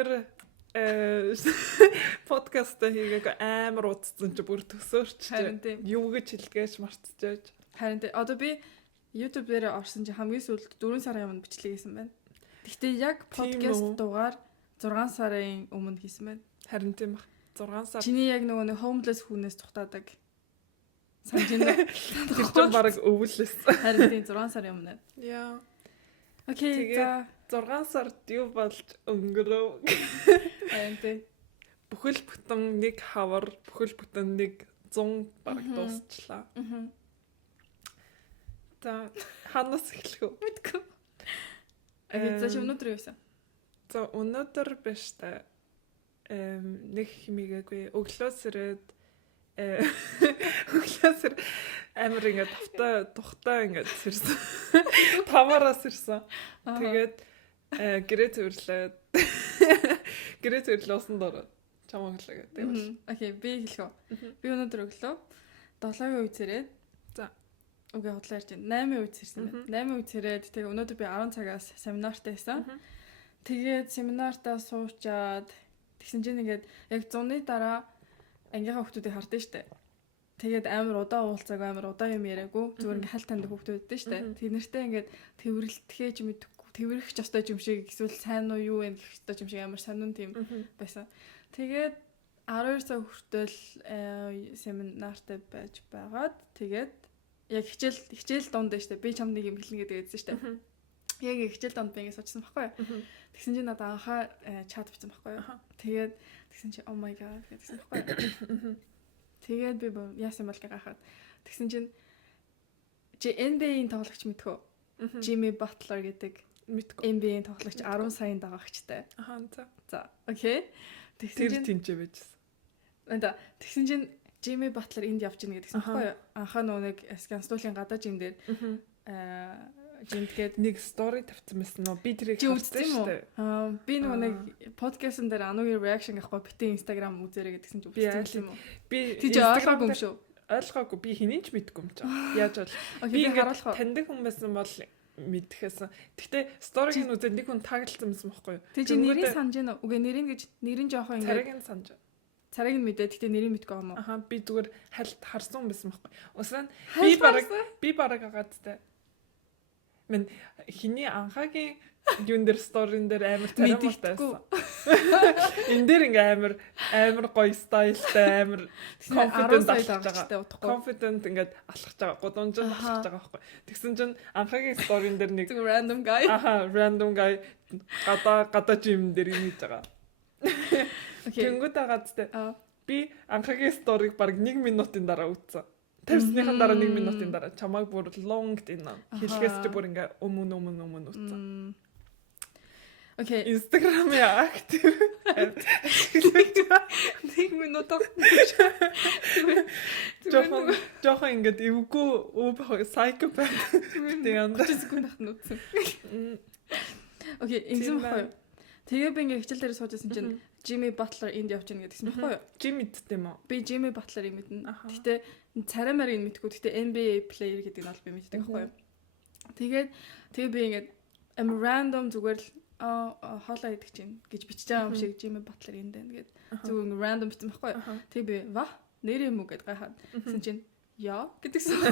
хоёр подкаст хийгээг амар удсан чи бүр төсөөрч. Юу гэж хэлгээж мартчихэж. Харин тий одоо би YouTube дээр орсон чи хамгийн сүүлд 4 сарын өмнө бичлэг хийсэн байна. Гэхдээ яг подкаст дугаар 6 сарын өмнө хийсэн байна. Харин тийм баг. 6 сар. Чиний яг нөгөө homeless хүнээс тухтаадаг. Санаж байна. Тэр чинь баг өвлөс. Харин тийм 6 сарын өмнө. Яа. Окей. За 6 сард юу болж өнгөрөв. харин тий. Бүхэл бүтэн нэг хавар, бүхэл бүтэн нэг 100 баг дуусчлаа. За ханаас эхлэх үү? Мэдгүй. За чи өнөөдөр юу хийсэн? За өнөөдөр биш та нэг химээгүй өглөөс ирээд өглөөс амар ингээд тухтай ингээд сэрсэн. Тавараас ирсэн. Тэгээд гэрээ цэвэрлээд гэрээ цэвэрлсэн дор чамааглаа гэдэг. Окей, би хэлэх үү. Би өнөөдөр өглөө 7-гийн үед ирээд үгүй хотлоо ярьж байна. 8-ийн үед ирсэн байна. 8-ийн үед ирээд тэгээ өнөөдөр би 10 цагаас семинартаа байсан. Тэгээд семинартаа суучаад тэгсэн чинь ингээд яг 100-ны дараа ангийнхаа хүмүүсийг хардсан штэ. Тэгээд амар удаа уулзаагүй, амар удаа юм яриаггүй. Зүгээр ингээд хальт танд хүмүүс байдсан штэ. Тэг нэртэй ингээд тэрвэрлэхээ ч мэдэхгүй, тэрвэрэх ч ёстой юм шиг эсвэл сайн уу юу вэ гэх ёстой юм шиг амар сонин тийм байсан. Тэгээд 12 цаг хүртэл семинартаа байж байгаад тэгээд яг хичээл донд штэ. Би чамд нэг юм хэлнэ гэдэг байсан штэ. Яг хичээл донд би ингэ сочсон байхгүй юу. Тэгсэн чинь надад анхаа чат бичсэн байхгүй юу. Тэгээд тэгсэн чинь oh my god гэсэн байхгүй юу. Тэгээд би яасан бол гайхаад. Тэгсэн чинь чи NBA-ийн тоглогч мэдхүү. Jimmy Butler гэдэг мэдгүй. NBA-ийн тоглогч 10 саяын дагагчтай. За окей. Тэгсэн чинь тэнцээ байжсэн. Энда тэгсэн чинь Jimmy Butler энд явж гин гэдгсэн байхгүй юу. Анхаа нөгөө нэг сканстуулын гадаа жим дээр жимтгээд нэг стори тавьсан байсан нөө би тэрийг харсан шүү дээ. Би нөгөө нэг подкастн дээр анугийн реакшн гахгүй битэн инстаграм үзээрэй гэдгсэн чинь үзсэн юм уу? Би ойлгоогүй юм шүү. Ойлгоогүй би хэнийг ч мэдгүй юм чам. Яаж бол би ингээд таньдаг хүн байсан бол мэдхэсэн. Гэхдээ сториг нь үзээд нэг хүн таглалсан байсан байхгүй юу? Тэг чи нэрийг санаж байна уу? Үгүй нэрийг гэж нэрийн жоохон ингээд царайг нь санаж. Царайг нь мэдээ. Гэхдээ нэрийг мэдгүй юм уу? Би зүгээр хальт харсан байсан байхгүй. Усан би бараг агаадтай. Мен хиний анхаагийн юун дээр сторин дээр амар тариамтай байсан. Энд дээр ингээ амар гоё стайлтай амар confident алхаж байгаа. Confident ингээд алхаж байгаа. Гудамжинд алхаж байгаа байхгүй. Тэгсэн чинь анхаагийн сторин дээр нэг random guy. Random guy гадаа жим дээр ингэж байгаа. Тэнгүүд агаадтай. Би анхаагийн сториг баг 1 минутын дараа үзсэн. Тэрснийхэн дараа 1 минутын дараа чамайг бүр лонгд инна. Хэлхээс ч бүр ингээ өмнө утсан. Окей. Instagram яа актив. 1 минут. Жохон ингээ эвгүй psychopath. Тэгээд 30 секунд ахна утсан. Окей, ингэсэн байхгүй юу? Тэгээ би ингээ хичээл дээр суужсэн чинь Jimmy Butler энд явж гин гэдгсэн байхгүй юу? Jimmy гэдэг юм уу? Би Jimmy Butler-ыг мэднэ. Гэхдээ царамаар нь мэдгүй. Гэхдээ NBA player гэдэг нь бол би мэддэг байхгүй юу? Тэгээ би ингээд random зүгээр л хоолоо идэх чинь гэж бичиж байгаа юм шиг Jimmy Butler энд байна гэд зүгээр random бичсэн байхгүй юу? Тэгээ би нэр юм уу гэд гайхаад. Тэгсэн чинь яа гэдгсэн.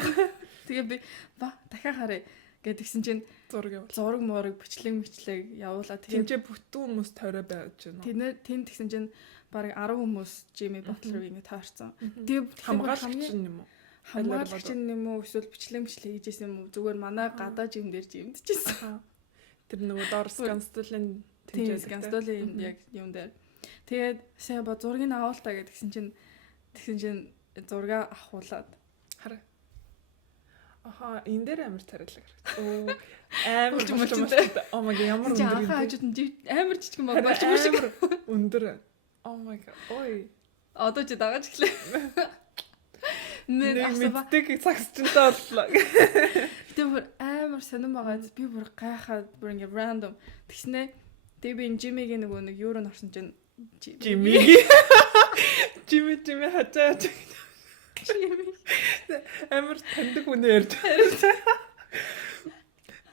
Тэгээ би дахиад харъя гэдгсэн чинь зураг морог бичлэг явуулаад тэмцээ бүтэн хүмүүс тойроо байж байна. Тэнд тэгсэн чинь бараг 10 хүмүүс Jimmy Butler-ыг ингэ таарсан. Тэгээ хамгаалагч юм уу? Хамгаалагч юм уу? Эсвэл бичлэг хийжсэн юм уу? Зүгээр манай гадаа жим дээр жимдчихсэн. Тэр нөгөө доор сканстуулын сканстуулын яг юм дээр. Тэгээд сая зургийг авал та гэдгсэн чинь зураг авахуулаад хараа. Энэ дээр амар тариалаг харагдав. Амар болчихсон. Oh my god, ямар өндөр. Анхаа хажууд нь амар жижиг юм болж байгаа шиг өндөр. Oh my god. Ой. Одоо ч дагаж гэлээ. Мэддэг цагсчтай боллоо. Гэтэ бүр амар сонирн байгаа. Би бүр гайхаад бүр ингээ random. Тэгснэ би Jimmy-гийн нэг юуруу орсон чинь Jimmy хачаач. Амар таньдаг хүн ярьж.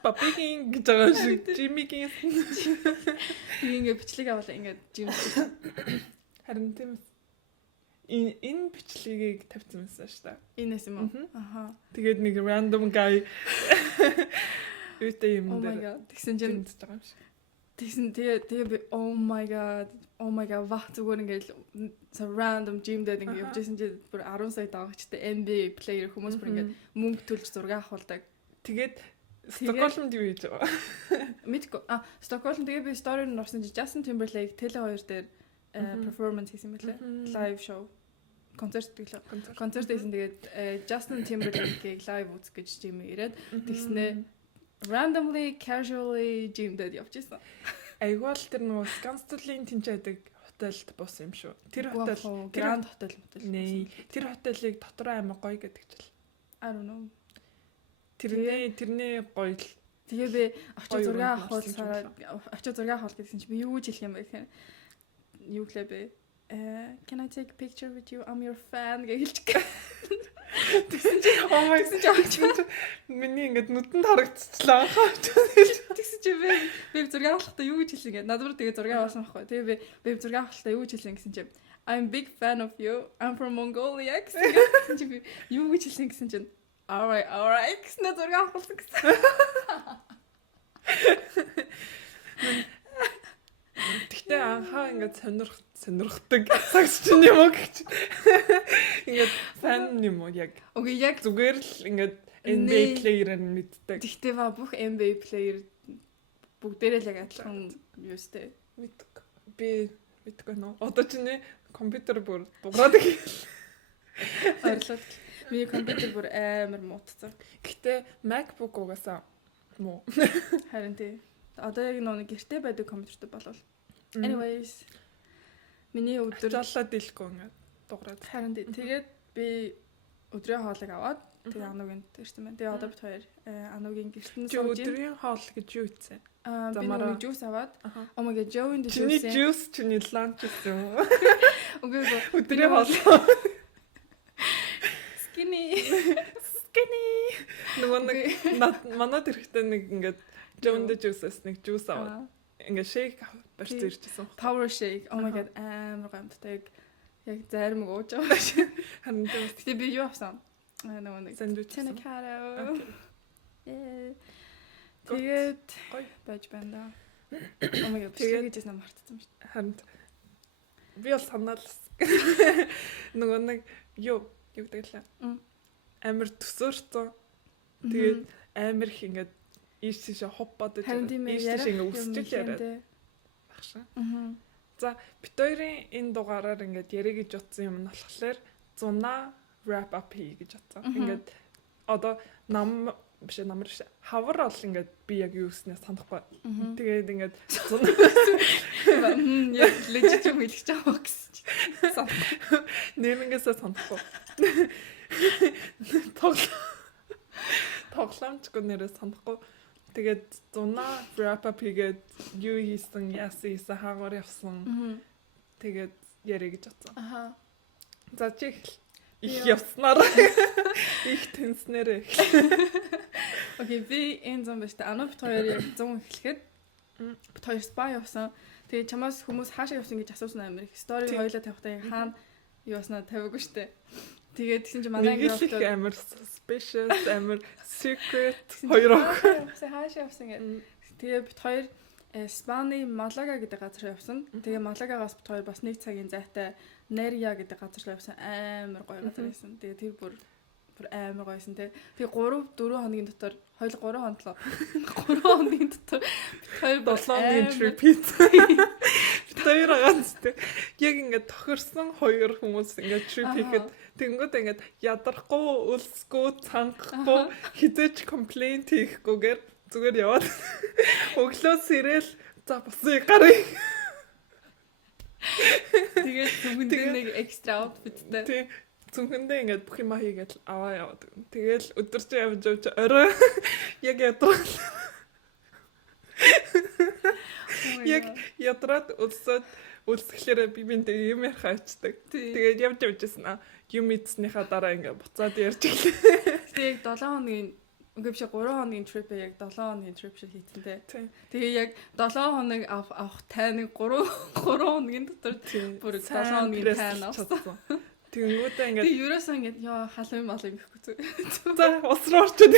Папигийн гэж байгаа шиг Жимигийн ингээ бичлэг аваад ингээ жим. Харин тийм энэ бичлэгийг тавьсан байсан шүү дээ. Инээс юм уу? Аха. Тэгээд нэг random guy үүтэй юм дээр. Тэгсэн чинь байгаа юм шиг. Тэгсэн тэгээ би oh my god вах зүгээр ингээл random gym дээр ингээ явж исэн чи бүр 10 сая дагагчтай NBA player хүмүүс бүр ингээ мөнгө төлж зураг авахулдаг. Тэгээд Стокгольмд юу хийж байгаа? Мэдгүй. Стокгольм тэгээ би story-нд орсон чи Justin Timberlake Tele2 дээр performance хийсэн мэлээ. Live show. Концерт гэглээ. Концерт хийсэн тэгээд Justin Timberlake-ийг live үзэх гэж gym ирээд тэгснэ randomly casually gym дээр явж исэн. Айгуул тэр нөгөө Scanstoline тэнцээдэг хотелд буусан юм шүү. Тэр хотел Grand Hotel нэ. Тэр хотелыг дотроо амар гоё гэдэг чил. I don't know. Тэрний гоё л. Тэгээ би очиж зураг авах гэсэн чи би юу гэж хэлэх юм бэ гэхээр юу гэлээ бэ? Can I take a picture with you? I'm your fan гэж хэлчих. Тэгсэн чи oh my god. Миний ингээд нүдэнд харагдчихлаа. Тэгсэн чи би зураг авахтаа юу гэж хэлсэн ингээд надад тэгээ зураг авсан байхгүй. Тэгээ би зураг авахтаа юу гэж хэлсэн гэсэн чи I'm big fan of you. I'm from Mongolia гэсэн чи би юу гэж хэлсэн гэсэн чинь all right гэсэн зураг авахсан гэсэн. Тэгтээ анхаа ингээд сонирхдаг цагч чинь юм уу гэж. Ингээд фан юм уу яг. Окей яг зүгээр л ингээд NBA player-ыг мэддэг. Тэгтээ бүх NBA player бүгдээрээ л яг адилхан юу сте. Мэддэг. Би мэдгүй нөө. Одоо ч нэ компьютер бүр дуграад гэх. Баярлалаа. Миний компьютер бүр амар муутсан. Гэтэ MacBook угаасаа муу. Харин тий. Одоо яг нэг гэртээ байдаг компьютертэй болвол. Anyways. Миний өдөр жоллоод дийлэхгүй ингээд дуграад. Харин тий. Тэгээд би өдрийн хоолыг аваад тэгээ Анугийн ирсэн байна. Тэгээ одоо бит хоёр Анугийн гэртэн сууж. Өдрийн хоол гэж юу ийцэн? Би нэг жуус аваад. Oh my god, Joe-ийн жуус. Чиний жуус, чиний ланч гэсэн. Үгүй өдрийн хоол. Skinny. Нөгөө нэг манад ирэхдээ нэг ингээд Joe-ийн жуусаас нэг жуус аваад. Ингээ шейк барьж ирчихсэн. Power shake. Oh my god, амар гомдтой. Яг зарим ууж байгаа шээ. Харин тэгээ би юу авсан? Нөгөө нэг сандвич. Тэнэкаро. Тэгээд байж байна. Oh my god, тэгээд ч намайг мартсан шүү дээ. Харин би бол санаал нөгөө нэг юу гэдэг лээ. Амар төсөөрцөн. Тэгээд амар их ингээд ийш тийш хоппоод ийш тийш ингээд үсчил яриад багшаа. За бит хоёрын энэ дугаараар ингээд ярих гэж утсан юм нь болохоор 100 wrap up хий гэж утсан. Ингээд одоо намар хавар бол ингээд би яг юу гэснээр санахгүй. Тэгээд ингээд 100 яг legit юм хэлж байгаа гэсэн чинь. Нэмэнгээсээ санахгүй. Тоглоомчгүй нэрээ санахгүй. Тэгээд 100 wrap up хийгээд юу хийсэн, яасан, хаагаар явсан. Тэгээд ярих гэж утсан. Аха. За чи их явснаар их тэнснээр. Окей, би энэ зам биштэй. Ануу бит хоёр яг 100 эхлэхэд бит хоёр спа явсан. Тэгээд чамаас хүмүүс хаашаа явсан гэж асуусан амар их. Story хоёлаа тавихтаа яг хаана юу яснаа тавиагүй штэ. Тэгээд тэгсэн чи манай анги амар suspicious, амар secret хоёроо хаашаа явсан гэдэг. Тэгээ бит хоёр Спаны Малага гэдэг газар явсан. Тэгээ Малагагаас бит хоёр бас нэг цагийн зайтай Нерия гэдэг газар руу явсан. Амар гоё газар байсан. Тэгээ тэр бүр амар гоёсэн те. Тэгээ 3-4 хоногийн дотор 2-3 хондлоо. 3 хоногийн дотор бит хоёр 7 хоногийн trip хийсэн. Бит хоёр ганц те. Яг ингээд тохирсон хоёр хүмүүс ингээд trip хийхэд тэнгууд ингээд ядарахгүй, өлсгүй, цангахгүй, хизээч комплейнт хийхгүйгээр зүгээр яваад өглөө сэрэл за босыг гарыг. Тэгээд зүгэндээ нэг экстра аутфиттэй. Тий. Зүгэндээ ингээд бүх юм хийгээд аваа яваад. Тэгэл өдөрч явж орой яг ядраа. Яг ядраад өлсгөлөөр би бинтээ юм ярих ачдаг. Тэгээд явж байсан. Юм идснийхаа дараа ингээд буцаад ярьж ирлээ. Тэгээд 7 хоногийн Үгүй биш 3 хоногийн trip яг 7 хоногийн trip шиг хийсэн те. Тийм. Тэгээ яг 7 хоног авах тайныг 3 хоногийн дотор бүр 7 хоногийн тайн авсан. Тэгэнгүүтээ ингээд тэг ерөөсөө ингээд яа халуун мал юм гэхгүй зү. За ус руу орчод.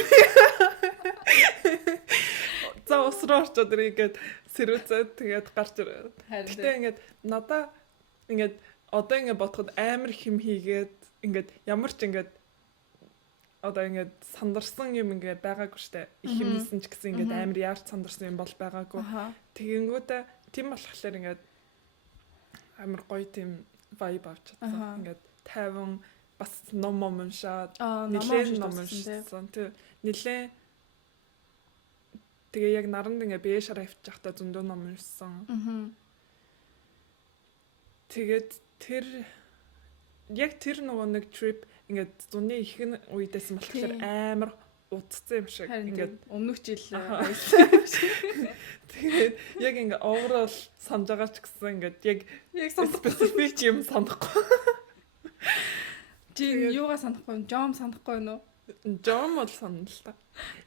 За ус руу орчод ингээд сэрүүцээд тэгээд гарч ирээд. Гэтэ ингээд надаа ингээд одоо ингээд бодоход амар хим хийгээд ингээд ямар ч ингээд одоо ингээд сандарсан юм ингээд байгаагүй штэ. Их юм хийсэн ч гэсэн ингээд амар яарч сандарсан юм бол байгаагүй. Тэгэнгүүтээ тийм болохоор ингээд амар гоё тийм vibe авч чадсан. Ингээд 50 бас ном уншаад нэлээд ном уншсан. Нэлээ тэгээ яг наранд ингээд бие шараа авчих та зөндөө ном уншсан. Тэгээд яг тэр нөгөө нэг trip ингээд зуны ихэнх үедээс болохоор амар удцсан юм шиг ингээд өмнөх жил тэгээд яг ингээд overall санаж байгаа ч гэсэн ингээд яг specific юм санахгүй. Чи юугаа санахгүй, Jom санахгүй нөө? Jom бол санал л та.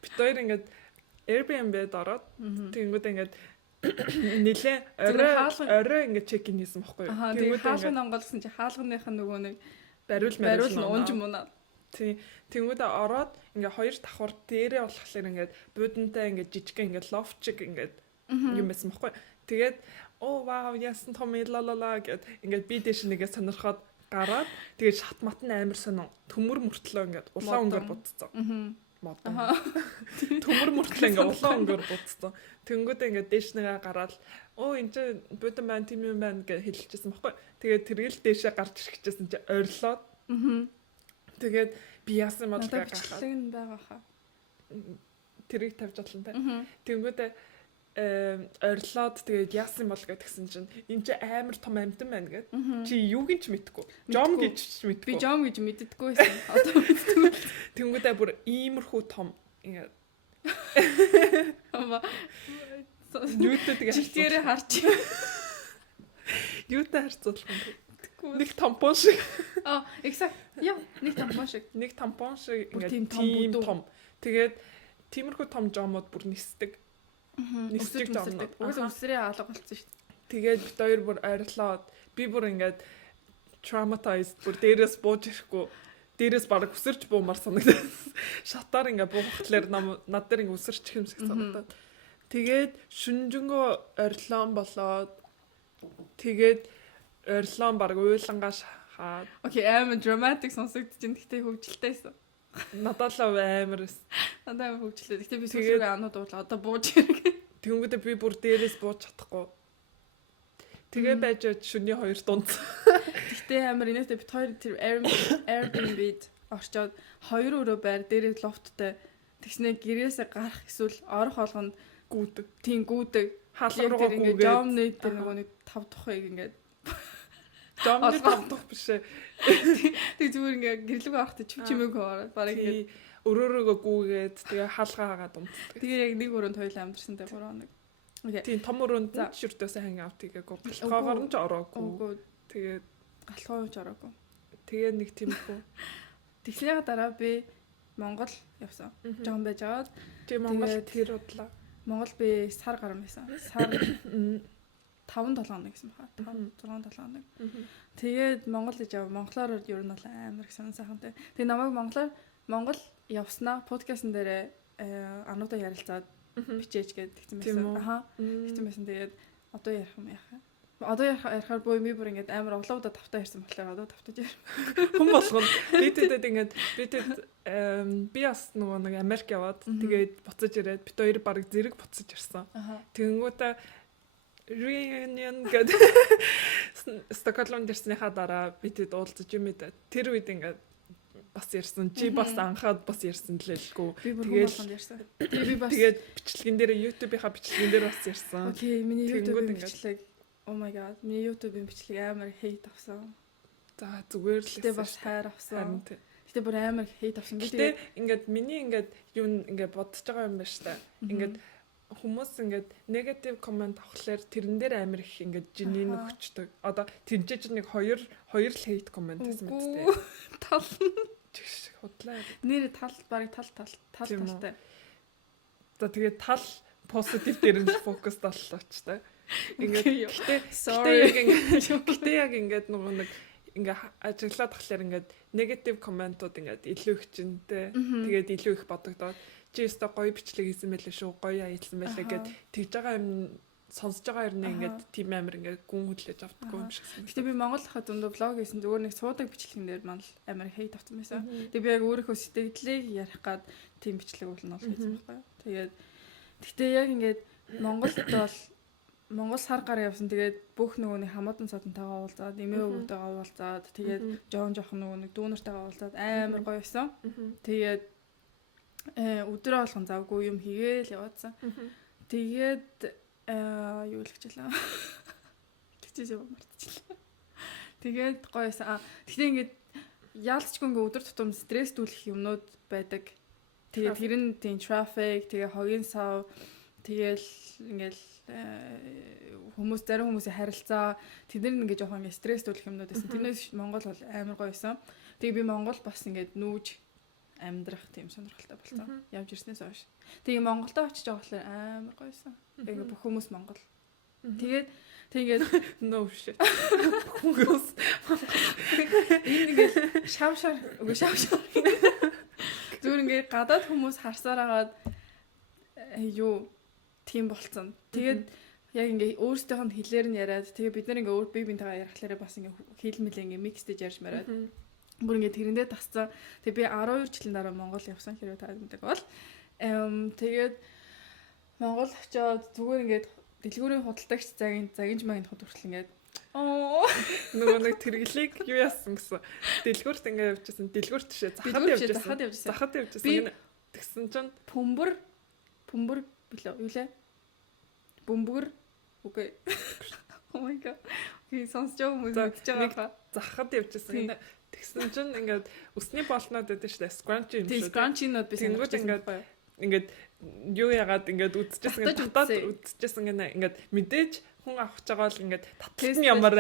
Бид хоёр ингээд Airbnb-д ороод тэгэнгүүт ингээд нэлээ орой ингээд чек ин хийсэн байхгүй юу? Тэгээд хаалганы онгойлгосон чи хаалганых нь нөгөө нэг бариул унж мунаа. Тий. Тэнгүүдээ ороод ингээ хоёр давхар дээрээ болохоор ингээд буудантай ингээд жижигхэн ингээд лофт чиг ингээд юм байсан байхгүй. Тэгээд оо вау яасан том лалала гэд ингээд би дэш нэгээ сонирхоод гараад тэгээд шат мат нь амар сонин төмөр мөртлөө ингээд улаан өнгөөр буцсан. Модон. Төмөр мөртлөө ингээд улаан өнгөөр буцсан. Тэнгүүдээ ингээд дэш нэгээ гараад оо энэ чи буудан байна тийм юм байна гэж хэлчихсэн байхгүй. Тэгээд тэргээл дэшээ гарч ирчихсэн чи ойрлоод. Тэгээд би яасан юм бол гахаад. Бичлэг нь байгаа хаа. Тэрийг тавьж одлоо та. Тэнгүүдээ ойрлоод тэгээд яасан бол гэдгсэн чинь энэ чи амар том амтан байна гэд. Чи юу гинч мэдгүй. Jom гэж ч мэдгүй. Би Jom гэж мэддэггүй байсан. Одоо мэдтгүй. Тэнгүүдээ бүр иймэрхүү том ингээд юутай тэгээд чигтэрээ харч. Юутай харцуулах юм бэ? Нэг тампон шиг. Exact. Яа, нэг тампон шиг. Нэг тампон шиг ингээд тийм том. Тэгээд тиймэрхүү том жомод бүр нисдэг. Нисдэг жомод. Өсрээ алга болцсон шүү дээ. Тэгээд бид хоёр бүр ойрлоод би бүр ингээд traumatized бүр дээрээс бууж ирэхгүй. Дээрээс бараг өсөрч буумар санагдав. Шатаар ингээд буухлаар над дээр ингээд өсөрчих юм шиг санагдав. Тэгээд шүнжэнгөө ойрлоон болоод тэгээд ойрлоон баг уйлангаа шахаад. Окей, амар dramatic сонсогдож байна. Гэхдээ хөвгөлтэйсэн. Надад л амар эс. Надад хөвгөлтэй. Гэхдээ би сүүлрээ анууд уула одоо бууж ирэх. Тэнгүүдээ би бүр дээрээс бууж чадахгүй. Тэгээ байж шүний 2 дунд. Гэхдээ амар инээдээ бит хоёр тэр Airbnb-д орчоод 2 өрөө байр дээрээ лофттай тэгснэ гэрээсээ гарах эсвэл орох болгонд гүйдэг. Тийм гүйдэг. Хаалгаруугаа гүйгээд Jomны тэр нөгөө нэг 5 тухайг ингээд Jomны 5 тухай биш ээ. Тэг зүгээр ингээд гэрлэг авахтай чимээгүй ороод барыг ингээд өрөөрөөгөө гүйгээд тэгээ хаалгаа хагаад унтдаг. Тэгээ яг нэг өрөөнд хоёул амьдэрсэнтэй 3 хоног. Тийм том өрөөнд шүртөөсөө ханги авт тийгээгүй. Галхаагоор нь ч ороогүй. Тэгээд галхаа ч ороогүй. Тэгээ нэг тиймхүү. Тэгснийхаа дараа би Монгол явсан. Жон байж аваад тийм Монгол тэр удлаа. Монгол би сар гарсан байсан. Сар 5-7 хоног гэсэн баха. 5-6-7 хоног. Тэгээд Монгол гэж яв. Монголоор ер нь бол амар их сонир сайхантай. Тэгээ намайг Монгол явснаа подкастн дээр ануудаа ярилцаад бичээж гээд тэгсэн байсан. Аха. Тэгсэн байсан. Тэгээд одоо ярих юм яах вэ? Одоо ярихаар боо ми бүр ингээд амар улаудаа тавтаа ярьсан болохоор одоо тавтаж яар. Хүн болгоно. Бидэд ингээд би бас нөгөө нэг Америк яваад тэгээд буцаж ирээд бит хоёр баг зэрэг буцаж ирсэн. Тэгэнгүүтээ reunion гэдэг Стокгольмд ирснийхаа дараа бидэд уулзаж юм ээ. Тэр үед ингээд бас ярьсан. Чи бас анхаад бас ярьсан лэлгүй. Тэгээд бичлэгэн дээр YouTube-ийнхаа бичлэгэн дээр бас ярьсан. Окей, миний YouTube-ийн бичлэг. Oh my god, миний YouTube-ийн бичлэг амар хейт авсан. За зүгээр л гэдэг бас хайр авсан. Гэтэ бүр амар хейт авсан. Гэтэ ингээд миний ингээд юу ингээд бодож байгаа юм байна штэ. Ингээд хүмүүс ингээд негатив комент авахлаар тэрэн дээр амар их ингээд жинийн өгчдөг. Одоо тэнцэж нэг хоёр л хейт комент хийсэн мэт тээ. Чиш худлаа. Нэр барыг талтай. За тэгээд тал позитив дээр нь фокус боллоо ч та. Ингээд гэтээ яг ингээд нөгөө нэг ингээ ажиглаад тахлаар ингээд негатив комментууд ингээд илүү их чинтэй. Тэгээд илүү их бодогдоод чи өстө гоё бичлэг хийсэн байлээ шүү. Гоё аялсан байлээ гэд тэгж байгаа юм сонсож байгаа юм ингээд тийм амар ингээд гүн хөдлөж авдаггүй юм шиг санагдав. Гэтэ би Монгол хахад өндөө влог хийсэн зүгээр нэг суудаг бичлэгэн дээр маань амар хейт авсан байсан. Тэгээ би яг өөрийнхөө сэтгэлдлийг ярих гад тийм бичлэг бол хийсэн байхгүй юу. Тэгээд гэтээ яг ингээд Монголд бол Монгол сар гараа явсан. Тэгээд бүх нөгөө нэг хамаатан садантайгаа уулзаад, эмээ өвгтэйгээ уулзаад, тэгээд жоох нөгөө нэг дүүнартайгаа уулзаад амар гоё байсан. Тэгээд өдрөө болгон завгүй юм хийгээл яваадсан. Тэгээд юу л хичээлээ. Тэгчихээ мартчихлаа. Тэгээд гоёсан. Тэгтээ ингээд яалтчгүй ингээд өдөр тутам стресстүүлэх юмнууд байдаг. Тэгээд тэр нь тийм трафик, тэгээ хогийн сав, тэгээл ингээл хүмүүс зарим хүмүүсийн харилцаа тэдний ингээд жоохон ингээд стресстүүлэх юмнууд байсан. Тэрнээс Монгол бол амар гоёсан. Тэгээ би Монгол бас ингээд нүүж амьдрах тийм сонирхолтой болсон. Явж ирснээс хойш. Тэгээ Монголд очиж байгаа болохоор амар гоёсан. Тэгээ бүх хүмүүс Монгол. Тэгээд no shit. Хүмүүс энэ ингээд шавшаар зүгээр ингээд гадаад хүмүүс харсаар агаад юу тийм болцсон. Тэгээд яг ингээд өөрсдийнх нь хэлээр нь яриад тэгээ бид нар ингээд өөр бинтайгаа ярихлаараа бас ингээд хэлмэлээ ингээд миксдэж ярьж мараад бүр ингээд тэрэндээ тасцсан. Тэгээ би 12 жилийн дараа Монгол явсан хэрэг та мэддэг бол тэгээд Монгол очоод зүгээр ингээд дэлгүүрийн худалдагч загинж магийн хүртэл ингээд нөгөө нэг тэрглийг юу яасан гэсэн. Дэлгүүрт ингээд явжсэн. Дэлгүүрт тишээ захад явжсэн. Тэгсэн чинь бөмбөр билээ юу лээ? Бөмбөр үгүй. Oh my god. Би сонсож хүмүүс мэдж байгаа. Захад явжсэн. Тэгсэн чинь ингээд өсний болноод байдаг шүү дээ. Scrunchie юм шүү. Scrunchie-нууд би сонирхож ингээд юу яагаад ингээд үдчихсэн татаад үдчихсэн ингээд мэдээж хүн авах байгаа бол ингээд татлын ямар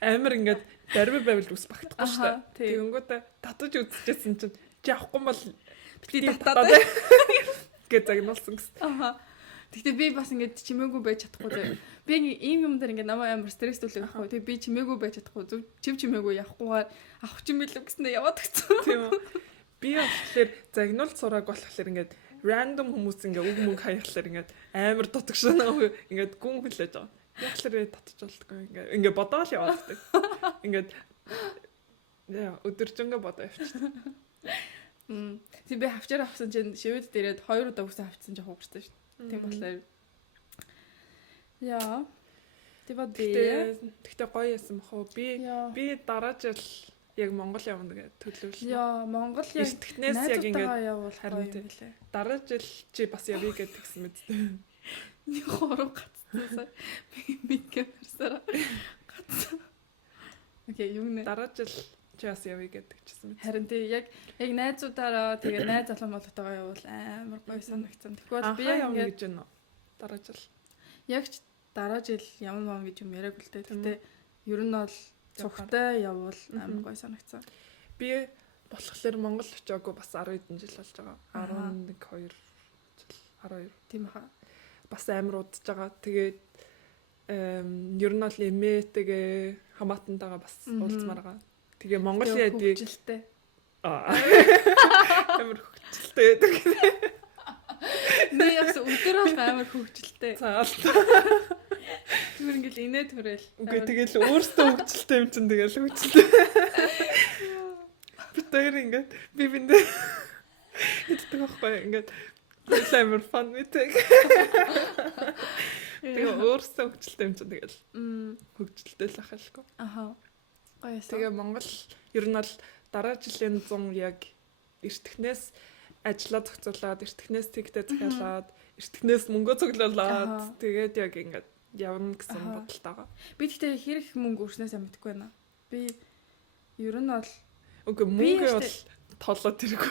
амар ингээд барив байвал ус багтахгүй шүү дээ. Тэгэнгүүтээ татаж үдчихсэн чинь чи авахгүй бол бити татаад гэж загнуулсан гэсэн. Тэгтээ би бас ингээд чимээгүй байж чадахгүй. Би ийм юм дээр ингээд намайг амар стресстүүлэх байхгүй. Тэг би чимээгүй байж чадахгүй. Зөв чимээгүй явахгүйгээр авах ч юм билүү гэснээр яваад гисэн. Тийм үү. Би болохоор загнуулт сурааг болохоор ингээд random хүмүүс ингээд үг мөнгө хаяхлаар ингээд амар дутагшнаа ингээд гүн хүлээж байгаа. Яг л татчих болтгоо ингээд бодоол явааддаг. Ингээд яа өдөржингөө бодоо явчихсан. Тэг би хавчаар авсан чинь шивэд дээрээ 2 удаа үсээ хавцсан жоох уурсан шүү. Тийм болохоор яа. Тэгтээ гоё яасан баху. Би дараа жил яг Монгол явна гэж төлөвлөсөн. Яа, Монгол яг эртнээс яг ингээд явуул харин байлээ. Дараа жил чи бас явъя гэж тэгсэн мэт. Нэг 3 гацсан. Би мэдгээрсээр гацсан. Окей, юу нэ? Дараа жил чи бас явъя гэж тэгсэн мэт. Харин тий яг найзуудаараа тэгээ найз залуу молотойгоо явуул амар гоё санагдсан. Тэгвэл би яг явна гэж байна. Дараа жил. Яг дараа жил явна гэж юм яриаг л дээ. Тэгтээ ер нь бол цогтой явуул амар гоё санагдсан. Би болохоор Монгол очиагүй бас 10 хэдэн жил болж байгаа. 11 2 жил 12 тийм хаа. Бас амар удаж байгаа. Тэгээд ер нь бол эмээтэйгээ хамаатантайгаа бас уулзмаар байгаа. Тэгээ Монгол яадыг хөвгөлтэй. Амар хөвгөлтэй гэдэг. Би яг өдөр амар хөвгөлтэй. Цаалт. Түр ингээл инээ төрөл. Үгүй тэгэл өөртөө хөвгөлтэй юм чинь тэгэл хөвгөлтэй. Би тэр ингээд би биндээ хэддэг байхгүй ингээд амар фан мэдэг. Тэгээ өөртөө хөвгөлтэй юм чинь тэгэл хөвгөлтэй л ахалгүй. Аха. Гоё. Тэгээ Монгол ер нь бол дараа жилийн 100 яг эртхнээс ажиллаа зохицуулаад эртхнээс тэгтээ захиалаад эртхнээс мөнгө цуглуулад тэгээд яг ингээд явна гэсэн бодолтойгоо. Би тэгтээ хэрэг мөнгө өрснөөсөө мэдэхгүй байна. Би ер нь бол үгүй мөнгө бол толоод тэргүй.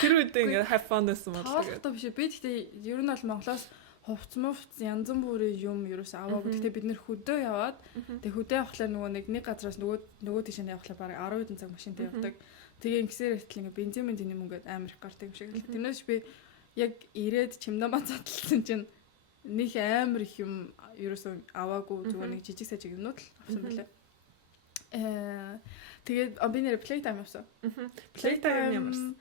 Тэр үед ингээд have fun гэсэн бодлоо. Тоолтой биш. Би тэгтээ ер нь бол Монголоос хувц мувц янз бүрийн юм ерөөс аваагүй. Гэтэ бид нэр хөдөө яваад тэг хөдөө явахлаар нөгөө нэг газраас нөгөө тийш нь явахлаар бараг 10 хэдэн цаг машинтай явдаг. Тэгээ ингэсээр хэтэл ингээ бензин юм ингээд амар их гардаг юм шиг л. Тэрнээс би яг ирээд чимдамаа задлсан чинь нэг амар их юм ерөөсөө аваагүй зүгээр нэг жижиг сажиг юмнууд л авсан байлаа. Тэгээд би нэр Playtime явсан. Playtime ямарсан.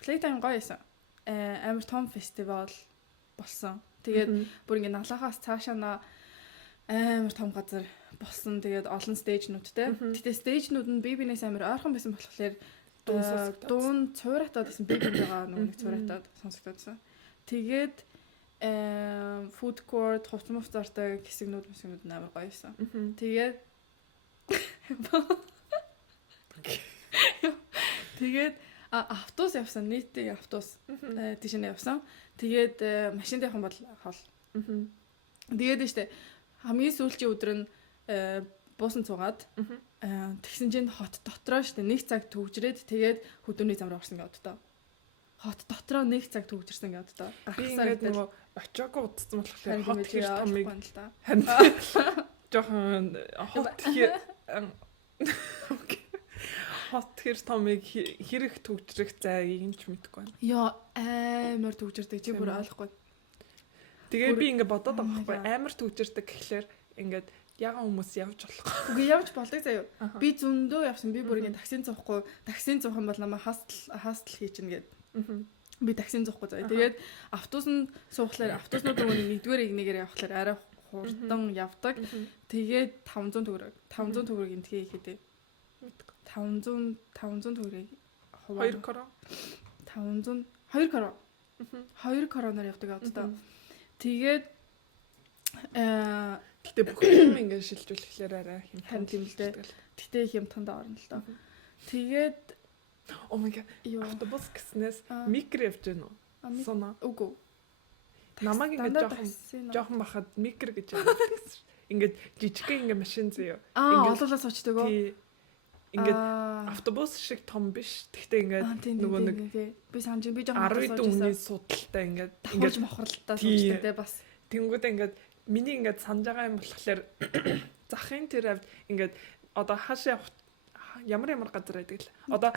Playtime гоёсэн. Амар том фестивал болсон. Тэгээд бүр ингээ наглахаас цаашаа амар том газар болсон. Тэгээд олон стейжнүүдтэй. Гэтэ стейжнүүд нь би бинээс амар ойрхон байсан болохоор дуун цууратаад байсан. Би байгаа нэг цууратаад сонсогдсон. Тэгээд food court, хувц мувцаартай хэсэгнүүд амар гоёсэн. Тэгээд тэгээд автобус явсан, нийтийн автобус тийш нь явсан. Тэгээд машинд явах юм бол хол. Тэгээд штэ хамгийн сүүлчийн өдөр нь буусан цугаад тэгсэн чинь хот дотроо штэ нэг цаг төвжрээд тэгээд хөдөөний зам руу орсон гэдэг одоо. Хот дотроо нэг цаг төвжирсэн гэдэг одоо. Гахсаар нөгөө очоогүй утсан болохоор хот хэр томыг харин жоохон хот хэр хот хэр томыг хэрэг төвжрэх зайг юм ч мэдэхгүй байна. Яа амар төвжирдэг чи бүр ойлгохгүй. Тэгээ би ингээ бодоод байгаа байхгүй амар төвжирдэг гэхлээр ингээд ягаан хүмүүс явж болохгүй. Үгүй явж болдог заяа. Би зөндөө явсан. Би бүр ингээ таксин зоохгүй. Таксин зоох юм бол намайг хастл хийчихнэ гэд. Би таксин зоохгүй заяа. Тэгээд автобусанд суухлаар автобуснууд нөгөө нэгдүгээр игнэгээр явахлаар арай хурдан явдаг. Тэгээд 500 төгрөг энтхий хийдэ. 500 төгрөгийг 2 крон 2 крон 2 кроноор явдаг одоо. Тэгээд гэтээ бүх юм ингэ шилжүүлэхлээр арай харин тийм л дээ. Гэтээ их юм тандаа орно л доо. Тэгээд oh my god автобус гэснээс микро явж гэнэ үү? Сона. Үгүй. Намайг ингэ жоохон бахад микро гэж явдаг гэсэн. Ингээд жижигхэн ингэ машин зөө. Олоолаа суучдаг уу? Ингээд автобус шиг том биш. Тэгтээ ингээд нөгөө нэг би санаж би жоохон 10 дүүний судалтай ингээд мохролтаа суучдаг те бас. Тэнгүүд ингээд миний ингээд санаж байгаа юм болохоор захын тэр авд ингээд одоо хаашаа ямар газар байдаг л. Одоо